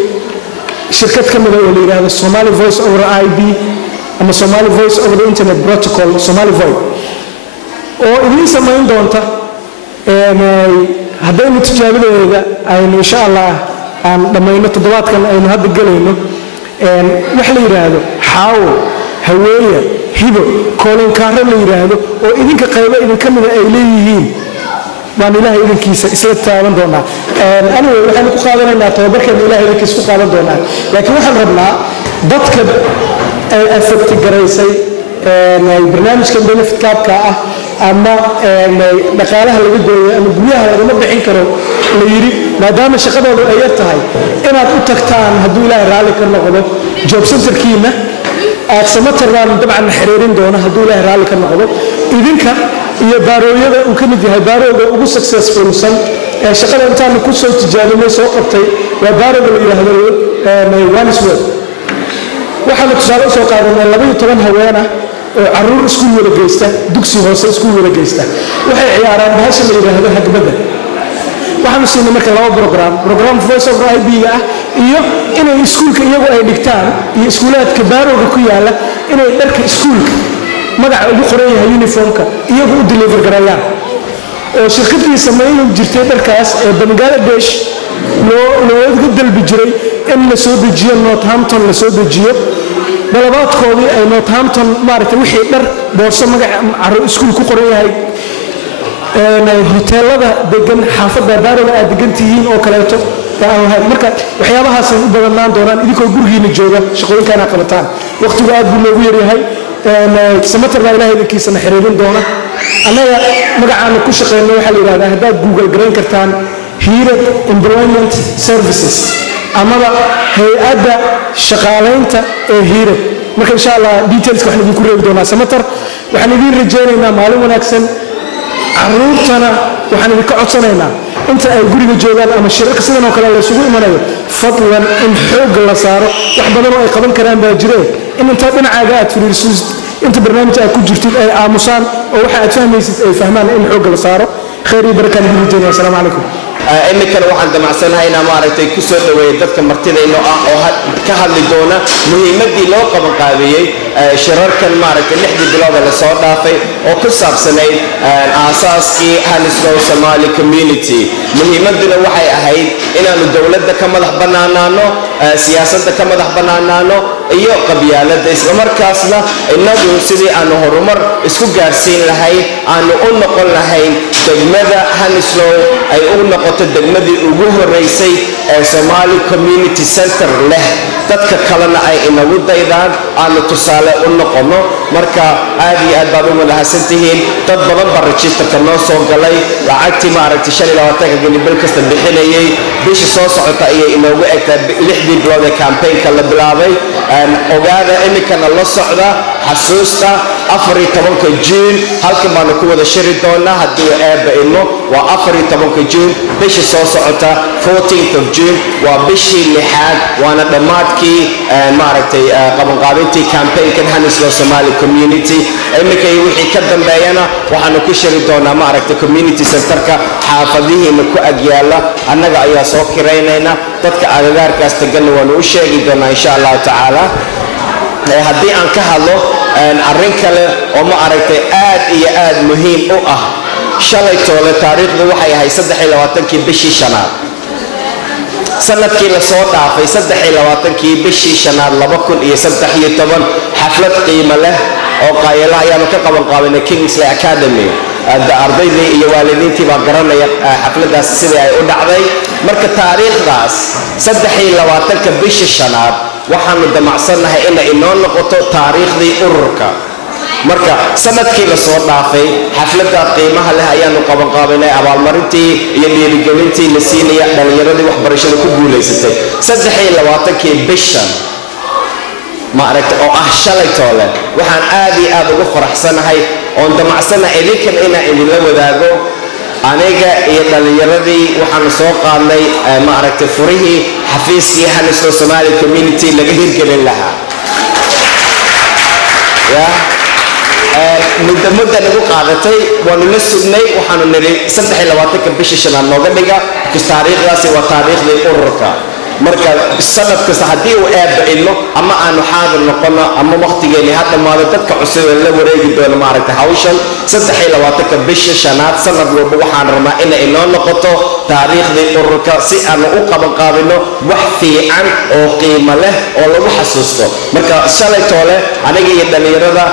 shirkad ka mid ah oo la yidhaahdo Somali Voice over IP ama Somali Voice over the Internet Protocol Somali Voice oo idin samayn doonta haddaynu tijaabadeeda aynu insha allah aan dhammayno toddobaadkan aynu hadda gelayno wax la yidhaahdo xaawo haweeya hibo koolinkaaro la yidhaahdo oo idinka qaybo idinka mida ay leeyihiin waan ilaahay idinkiisa isla taaban doonaa anigu waxaanu ku qaadanaynaa tababarkeena ilaahay idinkiisa ku qaadan doonaa laakiin waxaan rabnaa dadka ay affecti garaysay barnaamijkan benefit kaabka ah ama dhaqaalaha laga gooyo ama guryaha lagama bixin karo la yidhi maadaama shaqadoodu ay yar tahay inaad u tagtaan hadduu ilaahay raalli ka noqdo job centerkiina aad samataraan dabcan xiriirin doona hadduu ilaahay raalli ka noqdo idinka iyo baarooyada uu ka mid yahay baarooga ugu successfulsan ee shaqada intaanu ku soo tijaabinay soo qabtay waa baarooga la yidhaahdo Hounslow waxaanu tusaale u soo qaadanay 12 haween ah oo caruur iskuul wada geysta dugsi hoose iskuul wada geysta waxay ciyaaraan bahasha la yidhaahdo hagbada waxaanu siinay marka laba program voice over IP ah iyo inay iskuulka iyagu ay dhigtaan iyo iskuulaadka baarooga ku yaala inay dharka iskuulka magaca ugu qoran yahay uniformka iyagu u deliver garayaan oo shirkadii sameeyay jirtay dharkaas ee Bangladesh loo dalbi jiray in la soo dejiyo Northampton la soo dejiyo dalabaadkoodii ay Northampton maaragtay wixii dhar boorso magaca iskuul ku qoran yahay hoteelada degan xaafadda baarada aad degantihiin oo kaleeto marka waxyaabahaas u badanaan doonaan idinkoo gurigiina jooga shaqooyinkaana qabataan waqtigu aad buu loogu yaryahay samatar baa ilaahay idinkiisana xiriirin doona annaga magacaanu ku shaqeyno waxaa la yidhahdaa haddaad google garayn kartaan Hirad Employment Services amaba hay-adda shaqaalaynta ee Hirad marka insha allah details waxaan idinku reebi doonaa samatar waxaan idin rajaynaynaa maalin wanaagsan caruurtana waxaan idinka codsanaynaa inta ay guriga joogaan ama shirarka sidan oo kale la isugu imanayo fadlan in xoog la saaro wax badan oo ay qaban karaan baa jire in inta dhinacaaga aad firiirsid inta barnaamijka aad ku jirtid ay aamusaan oo waxa aad fahmaysid ay fahmaan in xoog la saaro khayr iyo baraka idin rajaynayaa assalaamu calaykum iminkana waxaan damacsanahay inaan maaragtay ku soo dhaweeyo dadka martidayno ah oo ka hadli doona muhiimadii loo qaban qaabiyey shirarkan maaragtay 6 bilood la soo dhaafay oo ku saabsanayd aasaaskii Hounslow Somali community muhiimaduna waxay ahayd inaanu dawladda ka madax banaanaano siyaasadda ka madax banaanaano iyo qabyaaladda isla markaasna inagu sidii aanu horumar isku gaarsiin lahayn aanu u noqon lahayn degmada Hounslow ay u noqoto degmadii ugu horeysay ee Somali Community Center leh dadka kalena ay inagu daydaan aanu tusaale u noqono marka aad iyo aad baad u mahadsantihiin dad badan baa registerka noo soo galay lacagtii maaragtay 25 gani bil kasta bixinayay bisha soo socota ayay inoogu egtaa 6 bilood ee campaign-ka la bilaabay ogaada iminkana la socda xasuusta 14 June halkan baanu ku wada shiri doonaa haddii eebba ino waa 14 June bisha soo socota 14th of June waa bishii 6aad waana dhammaadkii maaragtay qabanqaabintii campaign-kan Hounslow Somali community iminkay wixii ka dambeeyana waxaanu ku shiri doonaa maaragtay community centerka xaafadihiina ku agyaala annaga ayaa soo kiraynayna dadka agagaarkaas tagana waanu u sheegi doonaa insha Allah tacaala haddii aan ka hadlo arrin kale oo ma aragtay aad iyo aad muhiim u ah shalay toole taariikhdu waxay ahayd 23 bishii shanaad sanadkii la soo dhaafay 23 bishii shanaad 2013 xaflad qiimo leh oo qaayala ayaanu ka qaban qaabinay Kingsley Academy ardaydii iyo waalidiintii baa garanaya xafladaas sidii ay u dhacday marka taariikhdaas 23 bisha shanaad waxaanu damacsannahay inay inoo noqoto taariikhdii ururka marka sanadkii la soo dhaafay xafladda qiimaha leh ayaanu qabanqaabinay abaalmarintii iyo dhiirigelintii la siinaya dhalinyaradii waxbarashada ku guulaysatay 23 bishan ma aragta oo ah shalay toole waxaan aad iyo aad ugu faraxsanahay oon damacsanahay idinkan inaan idinla wadaago aniga iyo dhalinyaradii waxaanu soo qaadnay ma aragta furihii xafiiskii Hounslow Somali community laga hirgelin lahaa muddo nagu qaadatay waanu la sugnay waxaanu niri 23 bisha shanaad nooga dhiga taariikhdaasi waa taariikhdii ururka marka sanad kasta haddii uu eebbaino ama aanu xaadir noqono ama waqtigeeni ha dhammaado dadka cusub ee la wareegi doono maaragtay hawshan 23 bisha shanaad sanad walba waxaan rabnaa inay inoo noqoto taariikhdii ururka si aanu u qabanqaabino wax fiican oo qiimo leh oo lagu xasuusto marka shalay toole aniga iyo dhalinyarada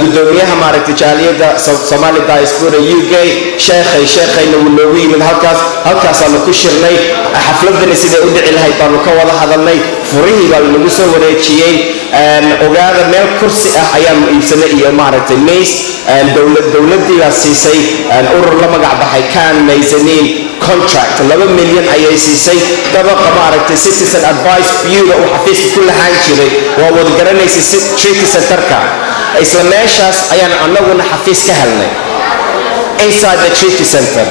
gudoomiyaha maaragtay jaaliyadda Somali diaspora UK sheekhayna wuu noogu yimid halkaasaanu ku shirnay xafladani sidee u dhici lahayd baanu ka wada hadalnay furihii baa lagu soo wareejiyey ogaada meel kursi ah ayaanu iibsanay iyo maaragtay mays dowladdii baa siisay urur la magac baxay kan maysanin contract 2 milyan ayay siisay dabaqa maaragtay citizen advice bureau oo xafiiska ku lahaan jiray waa wada garanaysay treaty centerka isla meeshaas ayaan annaguna xafiis ka helnay inside the treaty center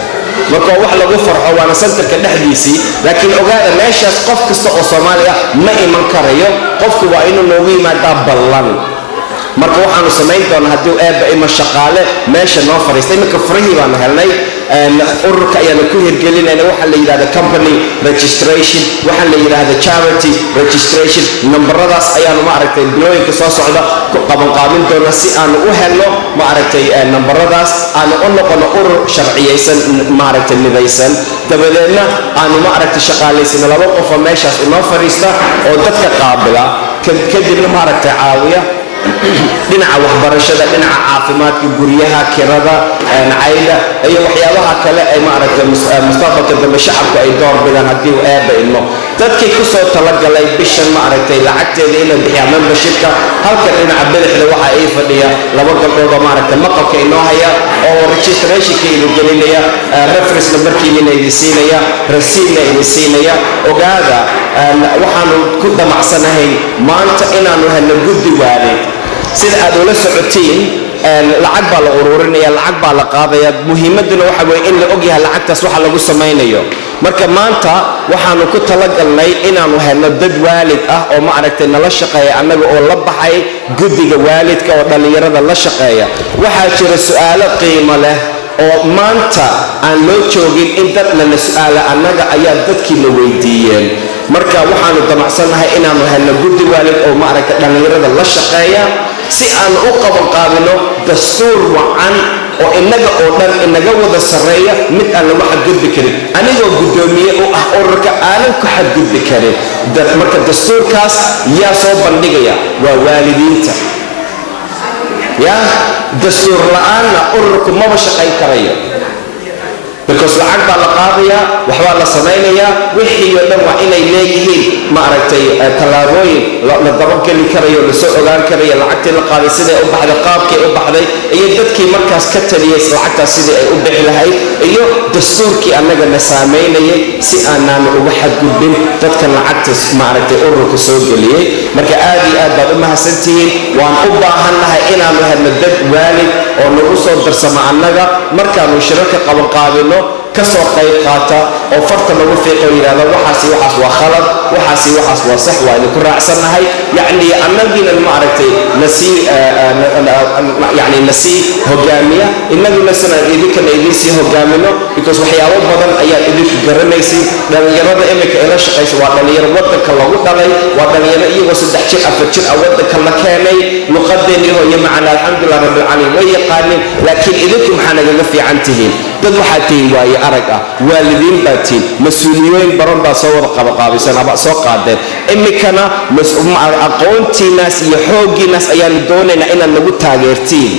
marka wax lagu farxo waana centerka dhexdiisii laakiin ogaada meeshaas qof kasta oo Soomaaliya ma iman karayo qofku waa inuu noogu yimaadaa ballan marka waxaanu samayn doonaa haddii eebba ima shaqaale meesha noo fariistay marka furihii baanu helnay ururka ayaanu ku hirgelinayna waxaa la yidhahda company registration waxaa la yidhahda charity registration nambaradaas ayaanu ma aragtay bilooyinka soo socda ku qabanqaabin doona si aanu u helno ma aragtay nambaradaas aanu u noqono urur sharciyeysan ma aragtay midaysan dabadeedna aanu ma aragtay shaqaalaysan 2 qof oo meeshaas inoo fariista oo dadka qaabila kadibna ma aragtay caawiya dhinaca waxbarashada dhinaca caafimaadka guryaha kirada cayda iyo waxyaabaha kale ay ma aragtay mustaqbalka dambe shacabku ay door bidaan haddii uu eebbaino dadkii ku soo talagalay bishan ma aragtay lacagteeda inay bixiyaan membershipka halka dhinaca bidixda waxa ay fadhiya 2 gabdhood oo ma aragtay maqalka inoo haya oo registrationka inuu gelinaya reference numberkiina idin siinaya rasiidna idin siinaya ogaada waxaanu ku damacsanahay maanta inaanu helno guddi waalid sida aad ula socotiin lacag baa la ururinaya lacag baa la qaadaya muhiimaduna waxa weeye in la ogyahay lacagtaas waxa lagu samaynayo marka maanta waxaanu ku talagalnay inaanu helno dad waalid ah oo ma aragtay nala shaqeeya annaga oo la baxay guddiga waalidka oo dhalinyarada la shaqeeya waxaa jira su'aalo qiimo leh oo maanta aan loo joogin in dad lana su'aala annaga ayaa dadkii la weydiiyeen marka waxaanu damacsanahay inaanu helno guddi waalid oo ma aragtay dhalinyarada la shaqeeya si aan u qabanqaabino dastuur wacan oo inaga oo dhan inaga wada sareeya mid aan lagu xadgudbi karin anigoo gudoomiye u ah ururka aanan ku xadgudbi karin marka dastuurkaas yaa soo bandhigaya waa waalidiinta dastuur la'aanna ururku maba shaqayn karayo because lacag baa la qaadaya waxbaa la samaynayaa wixii oo dhan waa inay leeyihiin ma aragtay tallaabooyin la dabageli karayo la soo ogaan karayo lacagtii la qaaday sidee u baxday qaabkii u baxday iyo dadkii markaas ka taliyay lacagtaas sidii ay u bixi lahayd iyo dastuurkii annaga na saameynayay si aanaan uga xadgudbin dadka lacagtaas ma aragtay ururka soo geliyay marka aad iyo aad baad u mahadsantihiin waan u baahannahay inaanu helno dad waalid oo nagu soo darsama annaga markaanu shirarka qabanqaabino kasoo qayb qaata oo farta lagu fiiqo yiraahdo waxaas waa khalad waxaas waa sax waa idinku raacsanahay yani annagina ma aragtay nasi hogaamiya innaguna sanad idinkana idin sii hogaamino because waxyaabo badan ayaa idinku garanaysay dhalinyarada imika ila shaqaysa waa dhalinyaro wadanka lagu dhalay waa dhalinyaro iyagoo 3 jir 4 jir wadanka la keenay luqadeeni iyo macna alxamdulillah rabbil alamin way yaqaanin laakiin idinku maxaa nagaga fiican tihiin dad waxaa tihiin waaye arag ah waalidiin baa tihiin mas-uuliyiin baran baa soo wada qabaqaabisan ama soo qaadeen imikana aqoontiinaas iyo xooggiinaas ayaanu doonaynaa inaad nagu taageertiin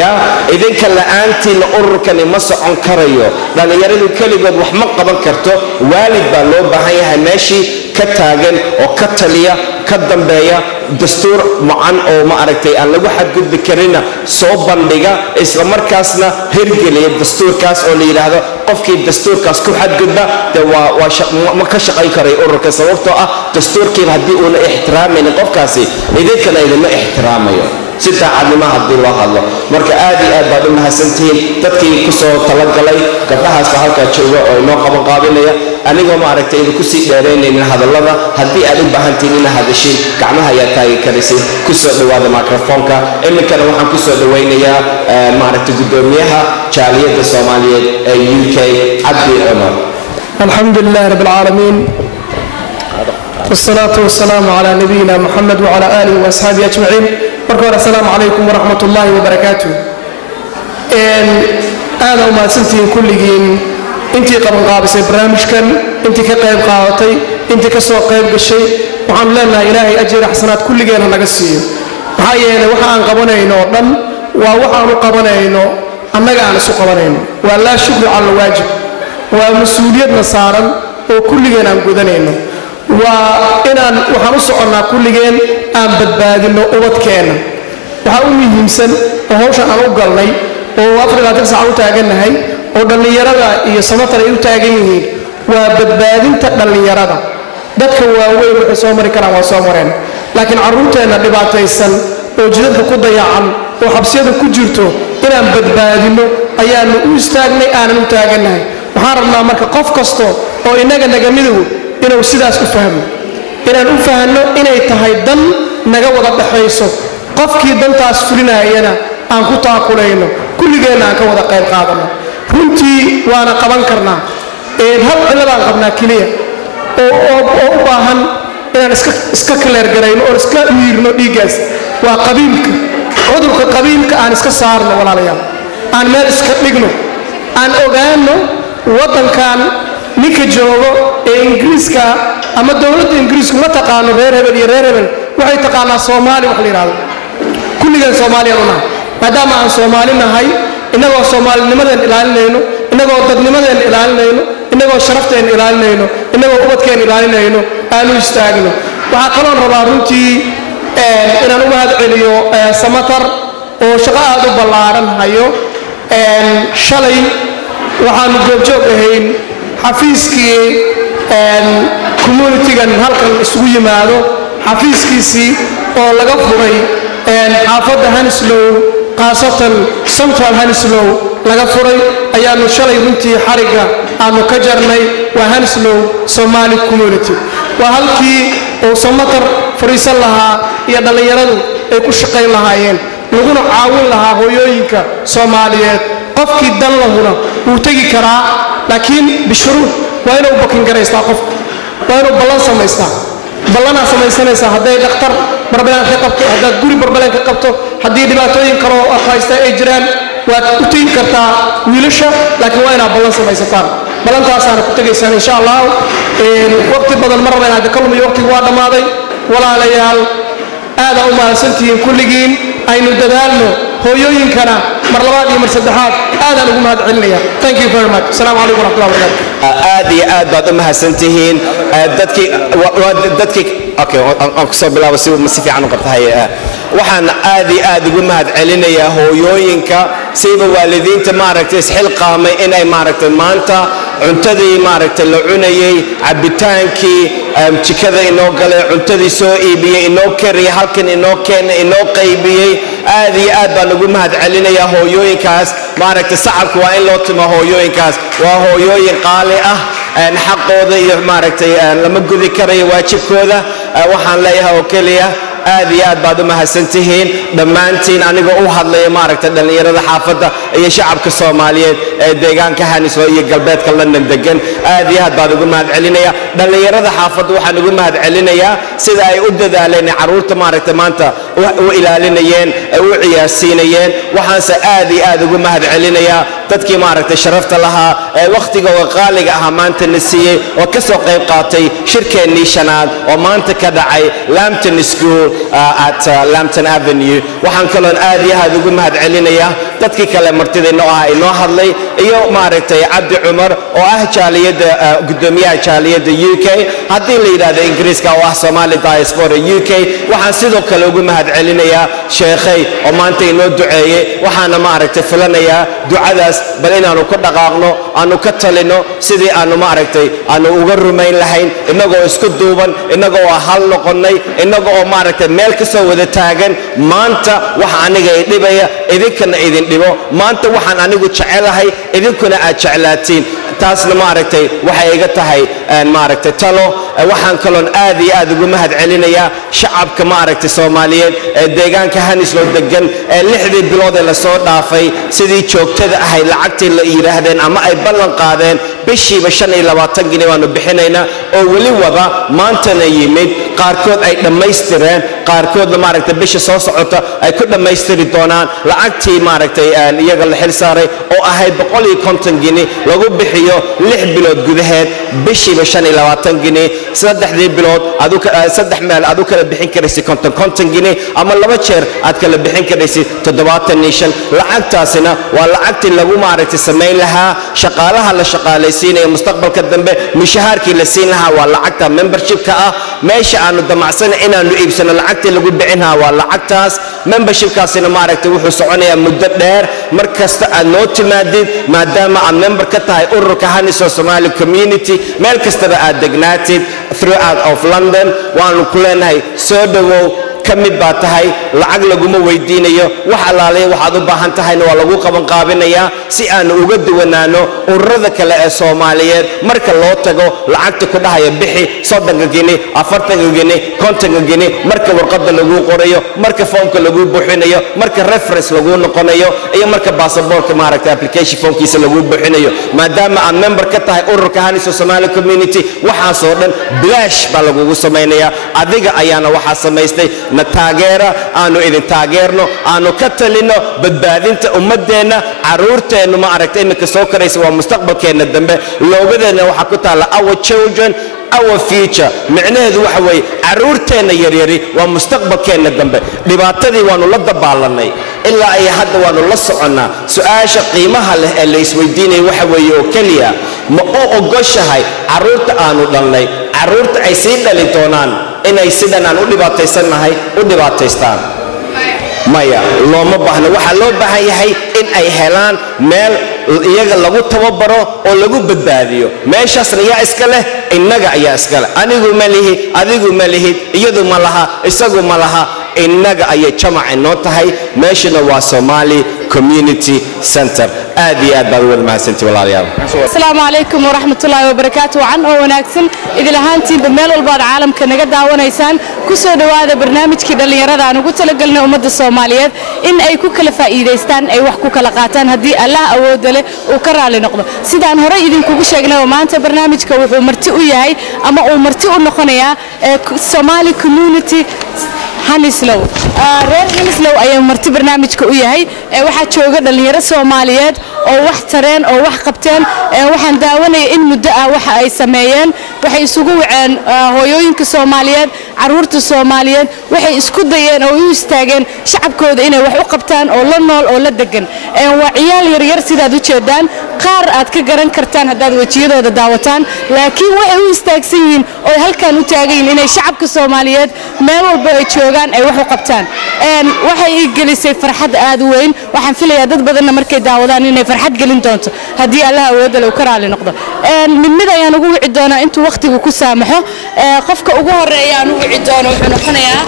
ya idinka la'aantiina ururkani ma socon karayo dhalinyaradu keligood wax ma qaban karto waalid baa loo baahan yahay meeshii ka taagan oo ka taliya ka dambeeya dastuur mucan oo ma aragtay aan lagu xadgudbi karina soo bandhiga isla markaasna hirgeliya dastuurkaas oo la yiraahdo qofkii dastuurkaas ku xadgudba de ma ka shaqayn karay ururka sababtoo ah dastuurkii haddii uuna ixtiraamaynin qofkaasi idinkana idinma ixtiraamayo si daacadnimo haddii loo hadlo marka aad iyo aad baad u mahadsantihiin dadkii ku soo talagalay gabdhahaasba halkaa jooga oo inoo qaban qaabinaya anigoo ma aragtay idinku sii dheeraynaynin hadallada haddii aad u baahantihiin ina hadashiin gacmaha ayaa taagi karaysid ku soo dhowaada microfoonka iminkana waxaan ku soo dhowaynayaa ma aragtay guddoomiyaha jaaliyadda soomaaliyeed ee UK cabdi cumar الحمد لله رب العالمين والصلاة والسلام على نبينا محمد وعلى آله وأصحابه أجمعين بركة السلام عليكم ورحمة الله وبركاته أنا وما سنتين كلين أنتي قبل قابس برامج كان أنتي كقيب قاوتي أنتي كسوق قيب بالشيء وعملنا إلهي أجر حسنات كل جينا نقصيه وحيينا وحان قبنينو دم ووحان قبنينو أما قاعد سوق قبنينو ولا شكر على الواجب ومسؤوليتنا صارا وكل جينا نقدنينو وإن وحنصعنا كل جين أم بدبادنا وبتكنا وحاول يمسن وهوش أنا أقولني وأفرق تسعة تاجنا هاي ودلني يرجع يسمطر يتاجنين وبدبادين تدلني يرجع ذاك هو وين سومر كلام وسومرين لكن عروتنا اللي بعتيسن وجدت كده يعم وحبسيته كجرته إن أم بدبادنا أيام ويستاجني أنا نتاجنا هاي وحاربنا مرك قف كستو أو إنك نجمده inuu sidaas u fahmo inaan u fahanno inay tahay dan naga wada dhaxayso qofkii dantaas fulinayana aan ku taakulayno kulligeena aan ka wada qayb qaadano runtii waana qaban karnaa hal cilad qabnaa kaliya oo u baahan inaan iska kaleer garayno oo iska miirno dhiigaas waa qabiilka cudurka qabiilka aan iska saarno walaalayaal aan meel iska dhigno aan ogaano wadankan ninka joogo ee ingiriiska ama dawladda ingiriisku ma taqaano reer hebel iyo reer hebel waxay taqaanaa Soomaali wax la yiraahdo kulligan Soomaaliyan una maadaama aan Soomaali nahay inagoo Soomaalinimadan ilaalinayno inagoo dadnimadan ilaalinayno inagoo sharafteen ilaalinayno inagoo ubadkeen ilaalinayno aanu istaagno waxa kaloo rabaa runtii inaan u mahad celiyo Samatar oo shaqo aad u ballaaran hayo shalay waxaanu goobjoog ahayn xafiiskii communitygan halkan isugu yimaado xafiiskiisii oo laga furay xaafadda Hounslow qaasatan Central Hounslow laga furay ayaanu shalay runtii xariga aanu ka jarnay waa Hounslow Somali community waa halkii oo Samatar fariisan lahaa iyo dhalinyaradu ay ku shaqayn lahaayeen laguna caawin lahaa hooyooyinka Soomaaliyeed qofkii dan lahuna uu tagi karaa laakiin bishuruud waa inuu booking gareystaa qof waa inuu ballan samaystaa ballana samaysanaysaa hadday dhakhtar barbalaan ka qabto haddaad guri barbalaan ka qabto haddii dhibaatooyin kale oo haysta ay jiraan waad u tegi kartaa wiilasha laakiin waa inaad ballan samaysataan ballantaasaana ku tegaysaan insha allah waqti badan ma raba inaad ka lumiyo waqtigu waa dhammaaday walaalayaal aada u mahadsantihiin kulligiin aynu dadaalno hooyooyinkana mar labaad iyo mar saddexaad aadaan ugu mahad celinaya thank you very much assalaamu calaykum waraxmatullahi wabarakaatu aad iyo aad baad u mahadsantihiin dadkii okay aan ku soo bilaabo si fiican u qabtahay waxaan aad iyo aad ugu mahad celinayaa hooyooyinka sayba waalidiinta maaragtay isxilqaamay in ay maaragtay maanta cuntadii maaragtay la cunayay cabitaankii jikada inoo galay cuntadii soo iibiyey inoo kariyay halkan inoo keenay inoo qaybiyey aad iyo aad baan ugu mahad celinayaa hooyooyinkaas maaragtay sacabka waa in loo timo hooyooyinkaas waa hooyooyin qaali ah xaqooda iyo maaragtay lama gudi karayo waajibkooda waxaan leeyahay oo keliya aad iyo aad baad u mahadsantihiin dhammaantiin anigoo u hadlaya maaragtay dhallinyarada xaafadda iyo shacabka Soomaaliyeed ee deegaanka Hounslow iyo galbeedka London degan aad iyo aad baad ugu mahad celinaya dhallinyarada xaafadda waxaan ugu mahad celinayaa sida ay u dadaaleen caruurta maaragtay maanta u u ilaalinayeen u ciyaarsiinayeen waxaanse aad iyo aad ugu mahad celinayaa dadkii maaragtay sharafta lahaa ee waqtigooda qaaliga ahaa maanta na siiyey oo ka soo qayb qaatay shirkeennii shanaad oo maanta ka dhacay Lambton School at Lambton Avenue waxaan kaloon aad iyo aad ugu mahad celinayaa dadkii kale martida inoo hadlay iyo maaragtay Cabdi Cumar oo ah jaaliyada gudoomiyaha jaaliyada UK haddii la yiraahdo Ingiriiska oo ah Somali diaspora UK waxaan sidoo kale ugu mahad celinayaa sheekhay oo maanta inoo duceeyay waxaana maaragtay filanayaa ducadaas bal inaanu ku dhaqaaqno aanu ka talino sidii aanu maaragtay aanu uga rumayn lahayn inagoo isku duuban inagoo hal noqonnay inagoo maaragtay meel ka soo wada taagan maanta waxa aniga ay dhibaya idinkana idin dhibo maanta waxaan anigu jecelahay idinkuna aad jeclaatiin taasna maaragtay waxay iga tahay maaragtay talo waxaan kaloon aad iyo aad ugu mahad celinayaa shacabka maaragtay Soomaaliyeed ee deegaanka Hounslow degan ee 6 bilood ee la soo dhaafay sidii joogtada ahay lacagtii la yiraahdeen ama ay ballan qaadeen bishiiba 25 gini waanu bixinaynaa oo wali wada maantana yimid qaarkood ay dhammaystireen qaarkoodna maaragtay bisha soo socota ay ku dhammaystiri doonaan lacagtii maaragtay iyaga la xil saaray oo ahayd 150 gini lagu bixiyo 6 bilood gudaheed bishiiba 25 gini 3 bilood saddex meel aad u kala bixin karaysid 50 gini ama laba jeer aad kala bixin karaysid 75 lacagtaasina waa lacagtii lagu maaragtay sameyn lahaa shaqaalaha la shaqaalaysiinayo mustaqbalka dambe mushaharkii la siin lahaa waa lacagta membershipka ah meesha aanu damacsan inaanu iibsano lacagtii lagu bixin lahaa waa lacagtaas membershipkaasina maaragtay wuxuu soconayaa muddo dheer markasta aad noo timaadid maadaama aad member ka tahay ururka Hounslow Somali community meel kastaba aad degnaatid throughout of London waanu ku leenahay soo dhawow kamid baa tahay lacag laguma weydiinayo wax alaaleey waxaad u baahan tahayna waa lagu qaban qaabinayaa si aanu uga duwanaano ururada kale ee Soomaaliyeed marka loo tago lacagta ku dhahaya bixi 30 gini 40 gini 50 gini marka warqada lagu qorayo marka foomka lagu buuxinayo marka reference lagu noqonayo iyo marka passport maaragtay application foomkiisa lagu buuxinayo maadaama aad member ka tahay ururka Hounslow Somali community waxa soo dhan bilaash baa lagu sameeyaa adiga ayaana waxa sameystay na taageera aanu idin taageerno aanu ka talino badbaadinta ummadeena caruurteenu ma aragtay imika soo karaysa waa mustaqbalkeena dambe loogadeena waxa ku taala our children our future macnaheedu waxa weeye caruurteena yaryari waa mustaqbalkeena dambe dhibaatadii waanu la dabaalanay ilaa ay hadda waanu la soconnaa su'aasha qiimaha leh ee la isweydiinay waxa weeye oo kaliya ma oo ogoshahay caruurta aanu dhalnay caruurta ay sii dhali doonaan inay sidan aan u dhibaataysanahay u dhibaataystaan maya looma baahna waxa loo baahan yahay in ay helaan meel iyaga lagu tababaro oo lagu badbaadiyo meeshaasna yaa iska leh innaga ayaa iska leh anigu ma lihi adigu ma lihid iyadu ma laha isagu ma laha innaga ayay jamac inoo tahay meeshana waa Somali Community Center aad iyo aad baad wada mahadsantii walaalayaal assalaamu calaykum waraxmatullaahi wabarakaatuh waxaan oo wanaagsan idil ahaantiin meel walba oo caalamka naga daawanaysaan ku soo dhawaada barnaamijkii dhalinyarada aan ugu talagalnay ummadda Soomaaliyeed in ay ku kala faa'iideystaan ay wax ku kala qaataan haddii Allah awood leh uu ka raali noqdo sidaan hore idinkugu sheegnay maanta barnaamijka wuxuu marti u yahay ama uu marti u noqonayaa Somali Community Hounslow reer Hounslow ayaa marti barnaamijka u yahay waxa jooga dhalinyaro Soomaaliyeed oo wax tareen oo wax qabteen waxaan daawanay in muddo ah waxa ay sameeyeen waxay isugu waceen hooyooyinka Soomaaliyeed caruurta Soomaaliyeed waxay isku dayeen oo u istaageen shacabkooda inay wax u qabtaan oo la nool oo la degan waa ciyaal yar yar sidaad u jeedaan qaar aad ka garan kartaan haddaad wajiyadooda daawataan laakiin waxay u istaagsan yihiin oo halkan u taagan yihiin inay shacabka Soomaaliyeed meel walba ay joogaan ay wax u qabtaan waxay gelisay farxad aad u weyn waxaan filayaa dad badan markay daawadaan inay farxad gelin doonto haddii Allah awood leh uu ka raali noqdo mid ayaan ugu wici doonaa intuu waqtigu ku saamaxo qofka ugu horeeya aan ugu wici doono wuxuu noqonayaa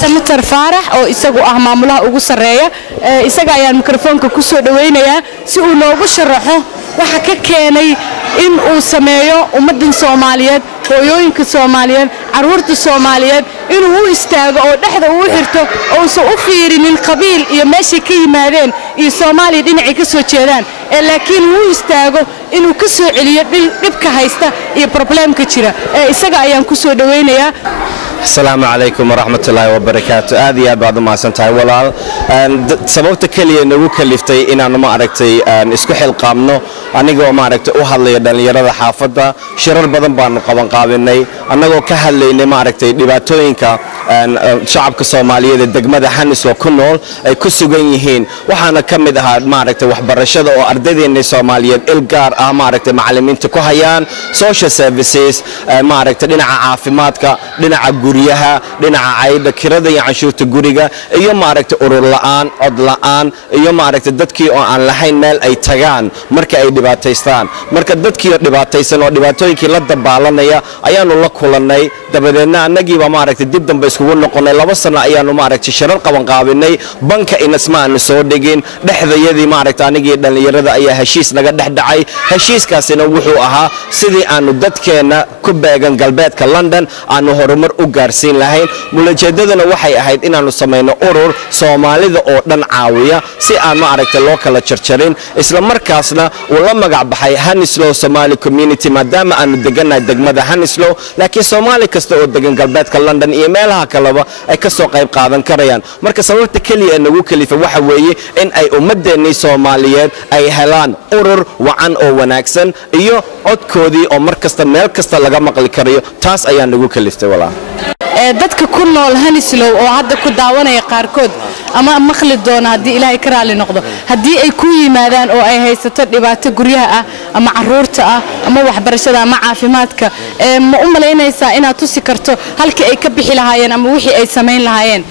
Senator Faarax oo isagu ah maamulaha ugu sareeya isaga ayaan mikrofoonka ku soo dhaweynayaa si uu noogu sharaxo waxa ka keenay in uu sameeyo ummadan Soomaaliyeed hooyooyinka Soomaaliyeed caruurta Soomaaliyeed inuu u istaago oo dhaxda u xirto oo soo u fiirinin qabiil iyo meesha ka yimaadeen iyo Soomaaliya dhinaci ka soo jeedaan laakiin uu istaago inuu ka soo celiyo dhibka haysta iyo problemka jira isaga ayaan ku soo dhaweynayaa السلام عليكم ورحمة الله وبركاته. هذه بعض ما سنتهي ولا سببت كلي إنه كلفتي إن أنا ما أركتي إسكح القامنو أنا جو ما أركت أهلي دل يرد حافظة شرر بدن بان قبان قابلني أنا جو كهلي إن ما أركتي دباتوين كا شعب كصومالية الدجمة حنس وكنول كسجينهين وحنا كم ده ما أركتي وحبر الشدة وأرددي إن الصومالية الجار ما أركتي معلمين تكوهيان social services ما أركتي لنا عافيمات كا لنا عجوريها لنا عيد كرده يعشورت جوريجا يوم ما أركتي أورور لآن عد لآن يوم ما أركتي دتكي عن لحين مال أي تجان مركا أي دباتيستان مركا دتكي دباتيستان ودباتوي كي لد بالنا أيان الله كلنا دبلنا نجي وما أركتي دبدم بس كون نقولنا لبصنا أيان ما أركتي شرر قوان قابلني بنك إن اسمه السودجين لحظة يدي ما أركتي نجي دل يرد أي هشيس نقد دعي هشيس كاسنا وحوها سيدي أنو دتكينا كباجن قلبات كلندن أنو هرمر وجارسين لهين ملجددنا وحي أهيد إن أنو سمينا أورور سومالي ذا أردن عاوية سي أن ما أركتي لوكال تشرشرين إسلام مركزنا ولما قعد بحي هانسلو سومالي كوميونيتي ما دام أنو دجنا دجمة هانسلو لكن سومالي كستو دجن قلبات كلندن إيميلها كلبا أي كستو قيب قادن كريان مركز صورت كلي أنو كلي في وحوي إن أي أمدني سوماليين أي هلان أورور وعن أو وناكسن إيو عد كودي أو مركز تميل كستا لقى مقل كريو تاس أيان نقول كليفتي ولا dadka ku nool Hounslow oo hadda ku daawanaya qaarkood ama maqli doona hadii Ilaahay ka raali noqdo hadii ay ku yimaadaan oo ay haysato dhibaato guryaha ah ama caruurta ah ama waxbarashada ama caafimaadka ma u maleynaysaa inaad tusi karto halkii ay ka bixi lahaayeen ama wixii ay sameyn lahaayeen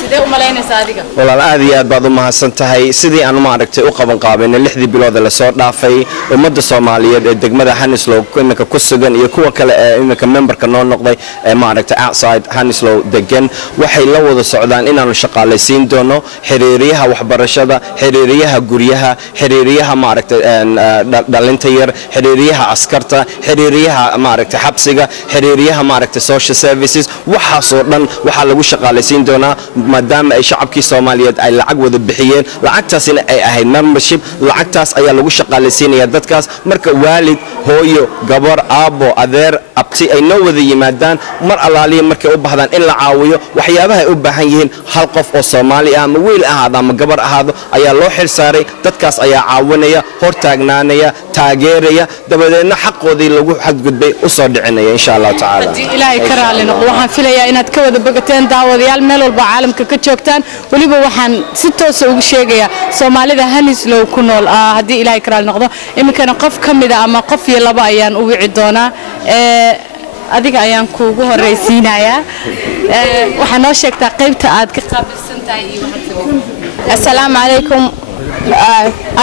sidee u maleynaysaa adiga walaal aad iyo aad baad u mahadsantahay sidii aan ma aragtay u qaban qaabinay 6 bilood la soo dhaafay ummadda Soomaaliyeed ee degmada Hounslow iminka ku sugan iyo kuwa kale ee iminka memberka noo noqday ee ma aragtay outside Hounslow degan waxay la wada socdaan inaanu shaqaalaysiin doono xiriiriyaha waxbarashada xiriiriyaha guryaha xiriiriyaha ma aragtay dhalinta yar xiriiriyaha askarta xiriiriyaha ma aragtay xabsiga xiriiriyaha ma aragtay social services waxa soo dhan waxa lagu shaqaalaysiin doonaa maadaama ay shacabkii Soomaaliyeed ay lacag wada bixiyeen lacagtaasina ay ahayd membership lacagtaas ayaa lagu shaqaalaysiinayaa dadkaas marka waalid hooyo gabar aabo adeer abti ay noo wada yimaadaan mar alaaliya markay u baahdaan in la caawiyo waxyaabaha ay u baahan yihiin hal qof oo Soomaali ah ama wiil ahaado ama gabar ahaado ayaa loo xil saaray dadkaas ayaa caawinaya hortaagnaanaya taageeraya dabadeedna xaqoodii lagu xadgudbay u soo dhicinaya insha Allah taala hadii Ilaahay ka raali noqdo waxaan filayaa inaad ka wada bogateen daawadayaal meel walba caalamka ka joogtaan waliba waxaan si toos ah ugu sheegayaa Soomaalida Hounslow ku nool hadii Ilaahay ka raali noqdo imikana qof kamid ah ama qof iyo laba ayaan u wici doonaa adiga ayaan kuugu horeysiinayaa waxaan noo sheegtaa qaybta aad ka qaabilsan tahay iyo waxa assalaamu calaykum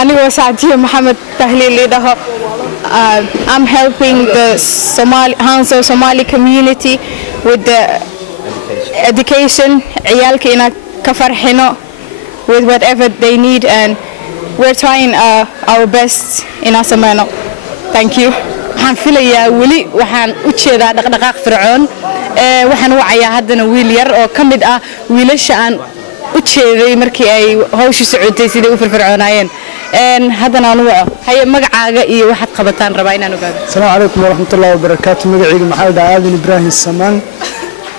anigoo Saadiya Maxamed Tahliil idaho I'm helping the Hounslow Somali community with the education ciyaalka inaan ka farxino with whatever they need and we're trying our best in asamano thank you waxaan filayaa wali waxaan u jeedaa dhaqdhaqaaq fircoon waxaan wacayaa haddana wiil yar oo ka mid ah wiilasha aan u jeeday markii ay hawshu socotay sidii u firfircoonayeen haddana aan waco haye magacaaga iyo waxaad qabataan rabaa inaan ogaado assalaamu calaykum waraxmatullaahi wabarakaatu magacayga maxaa la dhahaa Aadan Ibrahim Samaan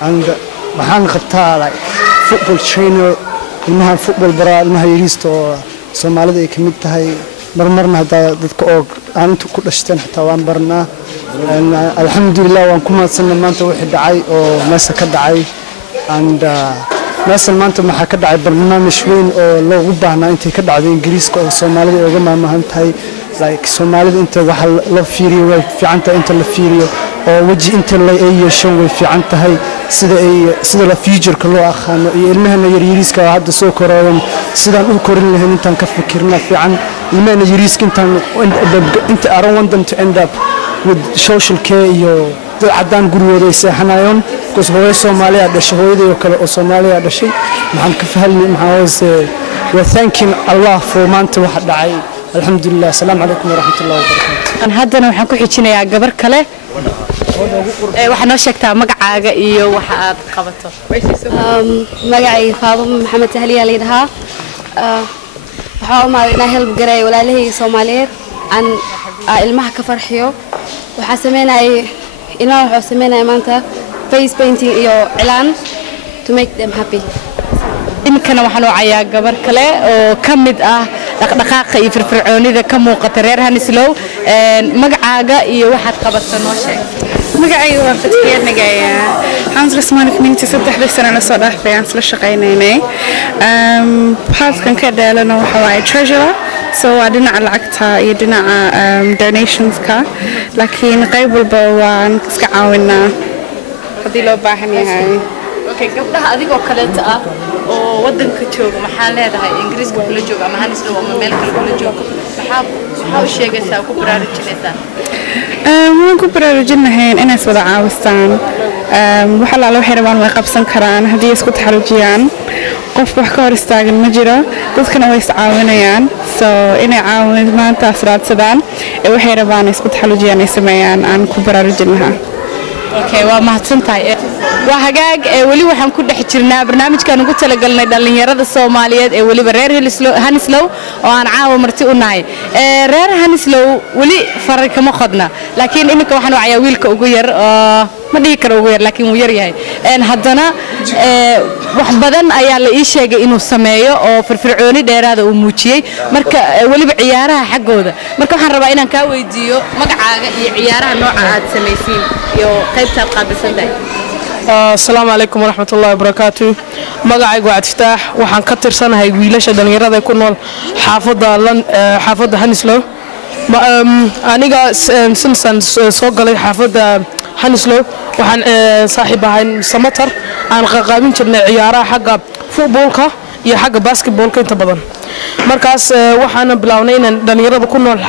and waxaan qabtaa football trainer ilmaha football baraa ilmaha yariista oo Soomaalida ay ka mid tahay marmarna hadda dadka oo aan inta ku dhashteen xitaa waan barnaa alxamdulillah waan ku mahadsannahay maanta wixii dhacay oo meesha ka dhacay and meesha maanta maxaa ka dhacay barnaamij weyn oo loogu baahnaa intay ka dhacday Ingiriiska oo Soomaalida uga maamahan tahay like Soomaalida inta waxa la fiiriyo way fiican tahay inta la fiiriyo oo waji inta la yeesho way fiican tahay sida la future-ka loo aqaano iyo ilmaheena yariiska hadda soo korayeen sidaan u korin lahayn intaan ka fikirna fiican ilmaheena yariiska inta I don't want them to end up with social care iyo dad cadaan gurigooda ay seexanayaan because hooyo Soomaaliya dhashay hooyadii kale oo Soomaaliya dhashay maxaan ka fahmay we're thanking Allah for maanta waxa dhacay alxamdulillah assalaamu calaykum waraxmatullaahi wabarakaatu haddana waxaan ku xijinayaa gabar kale waxaan noo sheegtaa magacaaga iyo waxa aad qabato magacayga Faaduma Maxamed Tahliil la yiraahdaa waxaa u maaday inaan help garay walaalahey Soomaaliyeed aan ilmaha ka farxiyo waxaa sameynay ilmaha wuxuu sameynay maanta face painting iyo cilaan to make them happy. inkana waxaan u cayaa gabar kale oo kamid ah dhaqdhaqaaqa iyo firfircoonida ka muuqata reer Hounslow magacaaga iyo waxaad qabato noo sheeg. magacaygu waa Fatiyad Nagaya Hounslow Somali community saddexda sano la soo dhaafay aan isla shaqaynaynay halkan ka daalana waxa waay treasurer so waa dhinaca lacagta iyo dhinaca donationska laakiin qayb walba waan iska caawinaa hadii loo baahan yahay. Okay, gabdhaha adigoo kaleeta ah oo wadanka jooga maxaa leedahay Ingiriiska kula jooga ama Hounslow ama meel kale kula jooga maxaa u sheegaysaa ku baraarujinaysaa waan ku baraarujinahay inay wada caawistaan waxa la waxay rabaan way qabsan karaan hadii isku taxarujiyaan qof wax ka hor istaagan ma jiro dadkana way is caawinayaan so inay caawin maanta raadsadaan waxay rabaan isku taxarujiyaan ay sameeyaan aan ku baraarujinahay. Okay, waa mahadsantahay. Waa hagaag wali waxaan ku dhex jirnaa barnaamijkan ugu talagalnay dhalinyarada Soomaaliyeed ee waliba reer Hounslow oo aan caawa marti u nahay. Reer Hounslow wali farar kama qodna laakiin imika waxaan u cayaa wiilka ugu yar ma dhigi karo ugu yar laakiin wuu yar yahay haddana wax badan ayaa la ii sheegay inuu sameeyo oo firfircooni dheeraada uu muujiyay marka waliba ciyaaraha xaggooda marka waxaan rabaa inaan kaa weydiiyo magacaaga iyo ciyaaraha nooca aad sameeysiin iyo qaybtaad qaabilsantahay. السلام عليكم ورحمة الله وبركاته مقعي قاعد فتاح وحن كتر سنة هاي ويلاش دنيرة يكونوا حافظ هانسلو أنا قا سنسن سوق لي حافظ هانسلو وحن صاحبها سمتر عن قابين كنا عيارة حق فوتبولكا يا حق باسكت بولكا أنت بدن markaas waxaan bilawnay in dhalinyarada ku nool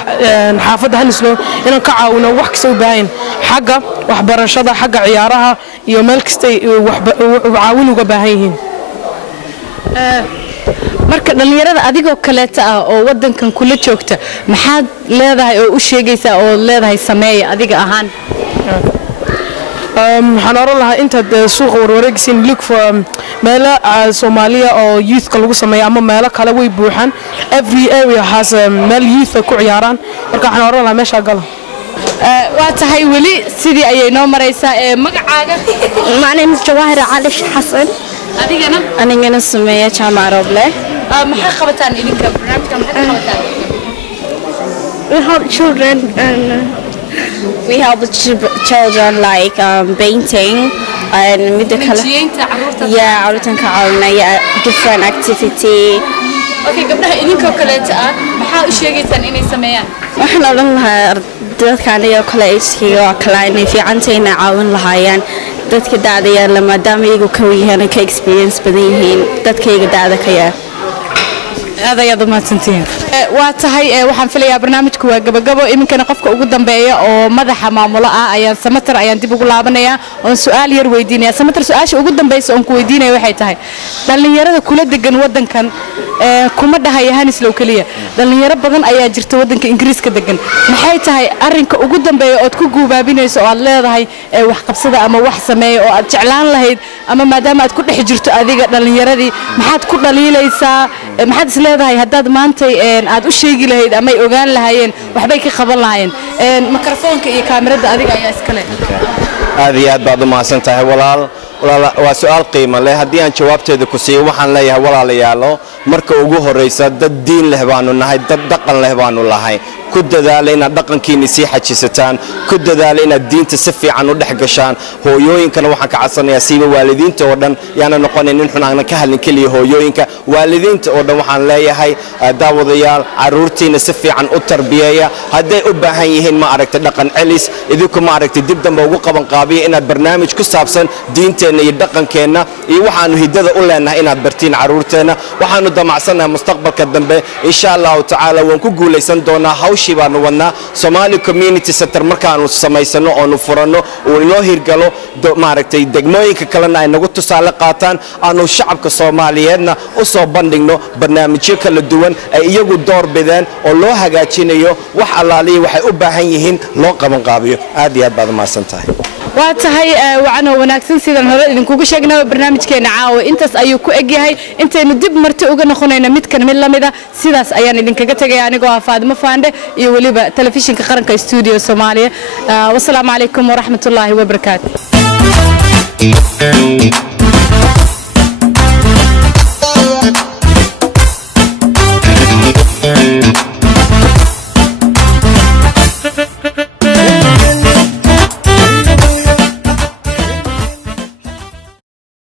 xaafadda Hounslow inaan ka caawino wax ka soo baahin xagga waxbarashada xagga ciyaaraha iyo meel kasta wax caawin uga baahan yihiin marka dhalinyarada adigoo kaleeta ah oo wadankan kula joogta maxaad leedahay oo u sheegaysaa oo leedahay sameey adiga ahaan waxaan oran lahaa intaad suuqa warwareegsiin look for meelo Soomaaliya oo youth ka lagu sameeyo ama meelo kale way buuxan every area has meel youth ku ciyaaraan marka waxaan oran lahaa meesha gala waa tahay wali sidii ayay noo maraysaa magacaaga my name is Jawahir Ali Hassan adigana anigana sameeya jaamacad Roble maxaa qabataan idinka barnaamijka maxaa qabataan we help children and we help the children like painting and with the color different activity. Okay, gabdhaha idinka kaleeta ah maxaa u sheegaysaan inay sameeyaan waxaan oran lahaa dadkan iyo kale age-kiga waa kala inay fiicantay inay caawin lahaayeen dadka da'da yar maadaama iyagu ka yihiin ka experience badan yihiin dadkayga da'da ka yar هذا يا ضمات سنتين واتهاي وحن فيليا برنامجك وجبجبو يمكن قفك وجود ضمبية أو مذحة معمولة أيان سمتر أيان تبغوا لعبنا وسؤال يرويدين يا سمتر سؤال شو وجود ضمبية سؤال كويدين يا وحيد هاي لأن يرى كل دجن ودن كان كومد هاي هانسلو كلية لأن يرى بدن أيان جرت ودن كإنجليز كدجن محيط هاي أرنك وجود ضمبية أو تكون جوابين سؤال لا هاي وحق بصدق أما وحسمي أو تعلان لهيد أما ما دام تكون حجرت أذيك لأن يرى دي محد كل دليل يسا محد leedahay hadaad maanta aad u sheegi lahayd ama ay ogaan lahaayeen waxbay ka qaban lahaayeen mikrofoonka iyo kaamirada adiga ayaa iska leh aad iyo aad baad u mahadsantahay walaal waa su'aal qiimo leh haddii aan jawaabteeda ku siiyo waxaan leeyahay walaalayaalo marka ugu horeysa dad diin leh baanu nahay dad dhaqan leh baanu lahay ku dadaala inaad dhaqankiina sii xajisataan ku dadaala inaad diinta si fiican u dhex gashaan hooyooyinkana waxaan ka codsanayaa siiba waalidiinta oo dhan yaana noqonayn nin xun aan ka hadlin kaliya hooyooyinka waalidiinta oo dhan waxaan leeyahay daawadayaal caruurtiina si fiican u tarbiyeeya hadday u baahan yihiin ma aragtay dhaqan celis idinku ma aragtay dib dambe ugu qaban qaabiya inaad barnaamij ku saabsan diinteena iyo dhaqankeena iyo waxaanu hidada u leenahay inaad bartiin caruurteena waxaanu damacsanahay mustaqbalka dambe insha Allah ta'ala waan ku guuleysan doonaa shibaanu wadnaa Somali community center markaanu samaysano oo nu furano oo inoo hirgalo maaragtay degmooyinka kalena ay nagu tusaale qaataan aanu shacabka Soomaaliyeedna u soo bandhigno barnaamijyo kala duwan ay iyagu door bideen oo loo hagaajinayo wax allaaliye waxay u baahan yihiin loo qaban qaabiyo aad iyo aad baad mahadsantahay واتهاي وعنا وناكسن سيدان هذا إذن كوجو شجنا برنامج كنا عاو أنتس أيو كأجي أنت ندب مرت أوجنا خنينا متكن من لمدة سيداس أيان إذن كجت يعني جوا فاد مفانده يولي بتلفزيون كخرن كاستوديو سوماليا والسلام عليكم ورحمة الله وبركاته Thank you.